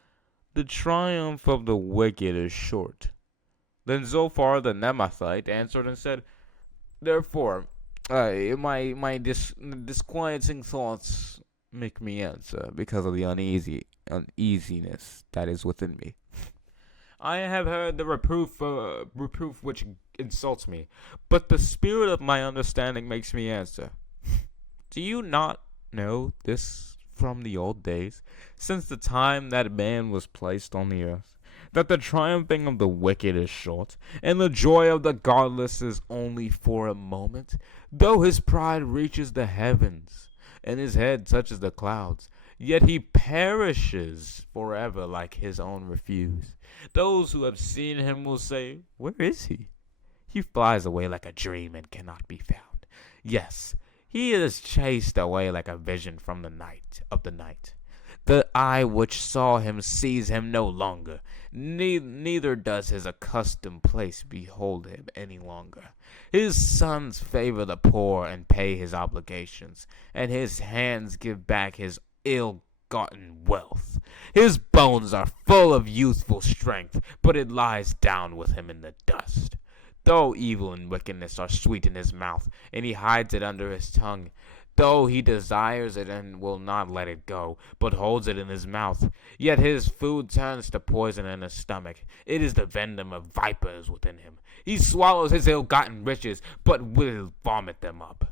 The triumph of the wicked is short. Then Zophar the Nemathite answered and said, Therefore, my disquieting thoughts make me answer because of the uneasiness that is within me. I have heard the reproof which insults me, but the spirit of my understanding makes me answer. Do you not know this from the old days, since the time that man was placed on the earth, that the triumphing of the wicked is short, and the joy of the godless is only for a moment? Though his pride reaches the heavens, and his head touches the clouds, yet he perishes forever like his own refuse. Those who have seen him will say, where is he? He flies away like a dream and cannot be found. Yes, he is chased away like a vision from the night. The eye which saw him sees him no longer, neither does his accustomed place behold him any longer. His sons favor the poor and pay his obligations, and his hands give back his ill-gotten wealth. His bones are full of youthful strength, but it lies down with him in the dust. Though evil and wickedness are sweet in his mouth, and he hides it under his tongue, though he desires it and will not let it go, but holds it in his mouth, yet his food turns to poison in his stomach. It is the venom of vipers within him. He swallows his ill-gotten riches, but will vomit them up.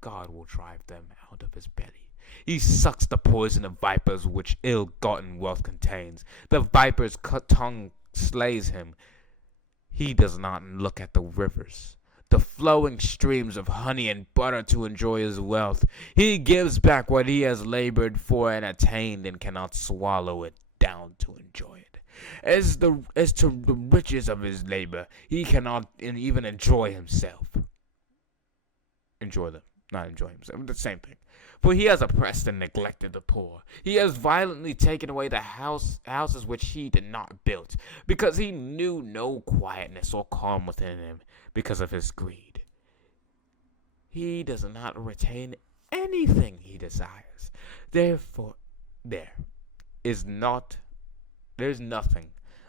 God will drive them out of his belly. He sucks the poison of vipers which ill-gotten wealth contains. The viper's tongue slays him. He does not look at the rivers, the flowing streams of honey and butter to enjoy his wealth. He gives back what he has labored for and attained, and cannot swallow it down to enjoy it. As to the riches of his labor, he cannot even enjoy himself. Enjoy them, not enjoy himself. The same thing. For he has oppressed and neglected the poor. He has violently taken away the houses which he did not build, because he knew no quietness or calm within him because of his greed. He does not retain anything he desires. Therefore, there's nothing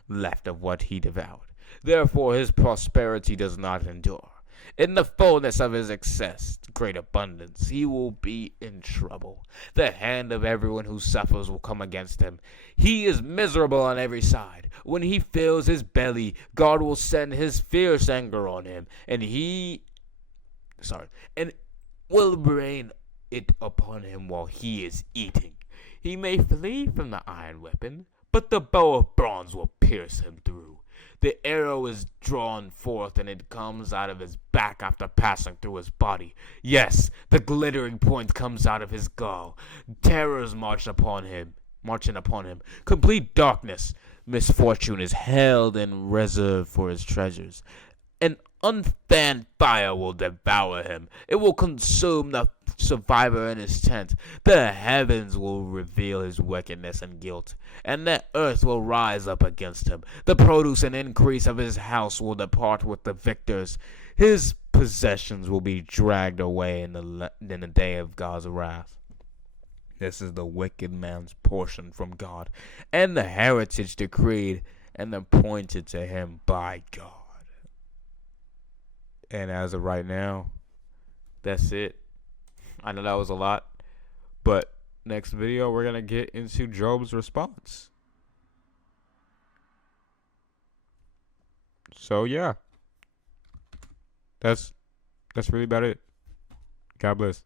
left of what he devoured. Therefore, his prosperity does not endure. In the fullness of his excess, great abundance, he will be in trouble. The hand of everyone who suffers will come against him. He is miserable on every side. When he fills his belly, God will send his fierce anger on him, and will rain it upon him while he is eating. He may flee from the iron weapon, but the bow of bronze will pierce him through. The arrow is drawn forth, and it comes out of his back after passing through his body. Yes, the glittering point comes out of his gall. Terrors marching upon him. Complete darkness. Misfortune is held in reserve for his treasures. An unfanned fire will devour him. It will consume the survivor in his tent. The heavens will reveal his wickedness and guilt, and the earth will rise up against him. The produce and increase of his house will depart with the victors. His possessions will be dragged away in the day of God's wrath. This is the wicked man's portion from God, and the heritage decreed and appointed to him by God. And as of right now, that's it. I know that was a lot, but next video we're gonna get into Job's response. So yeah, that's really about it. God bless.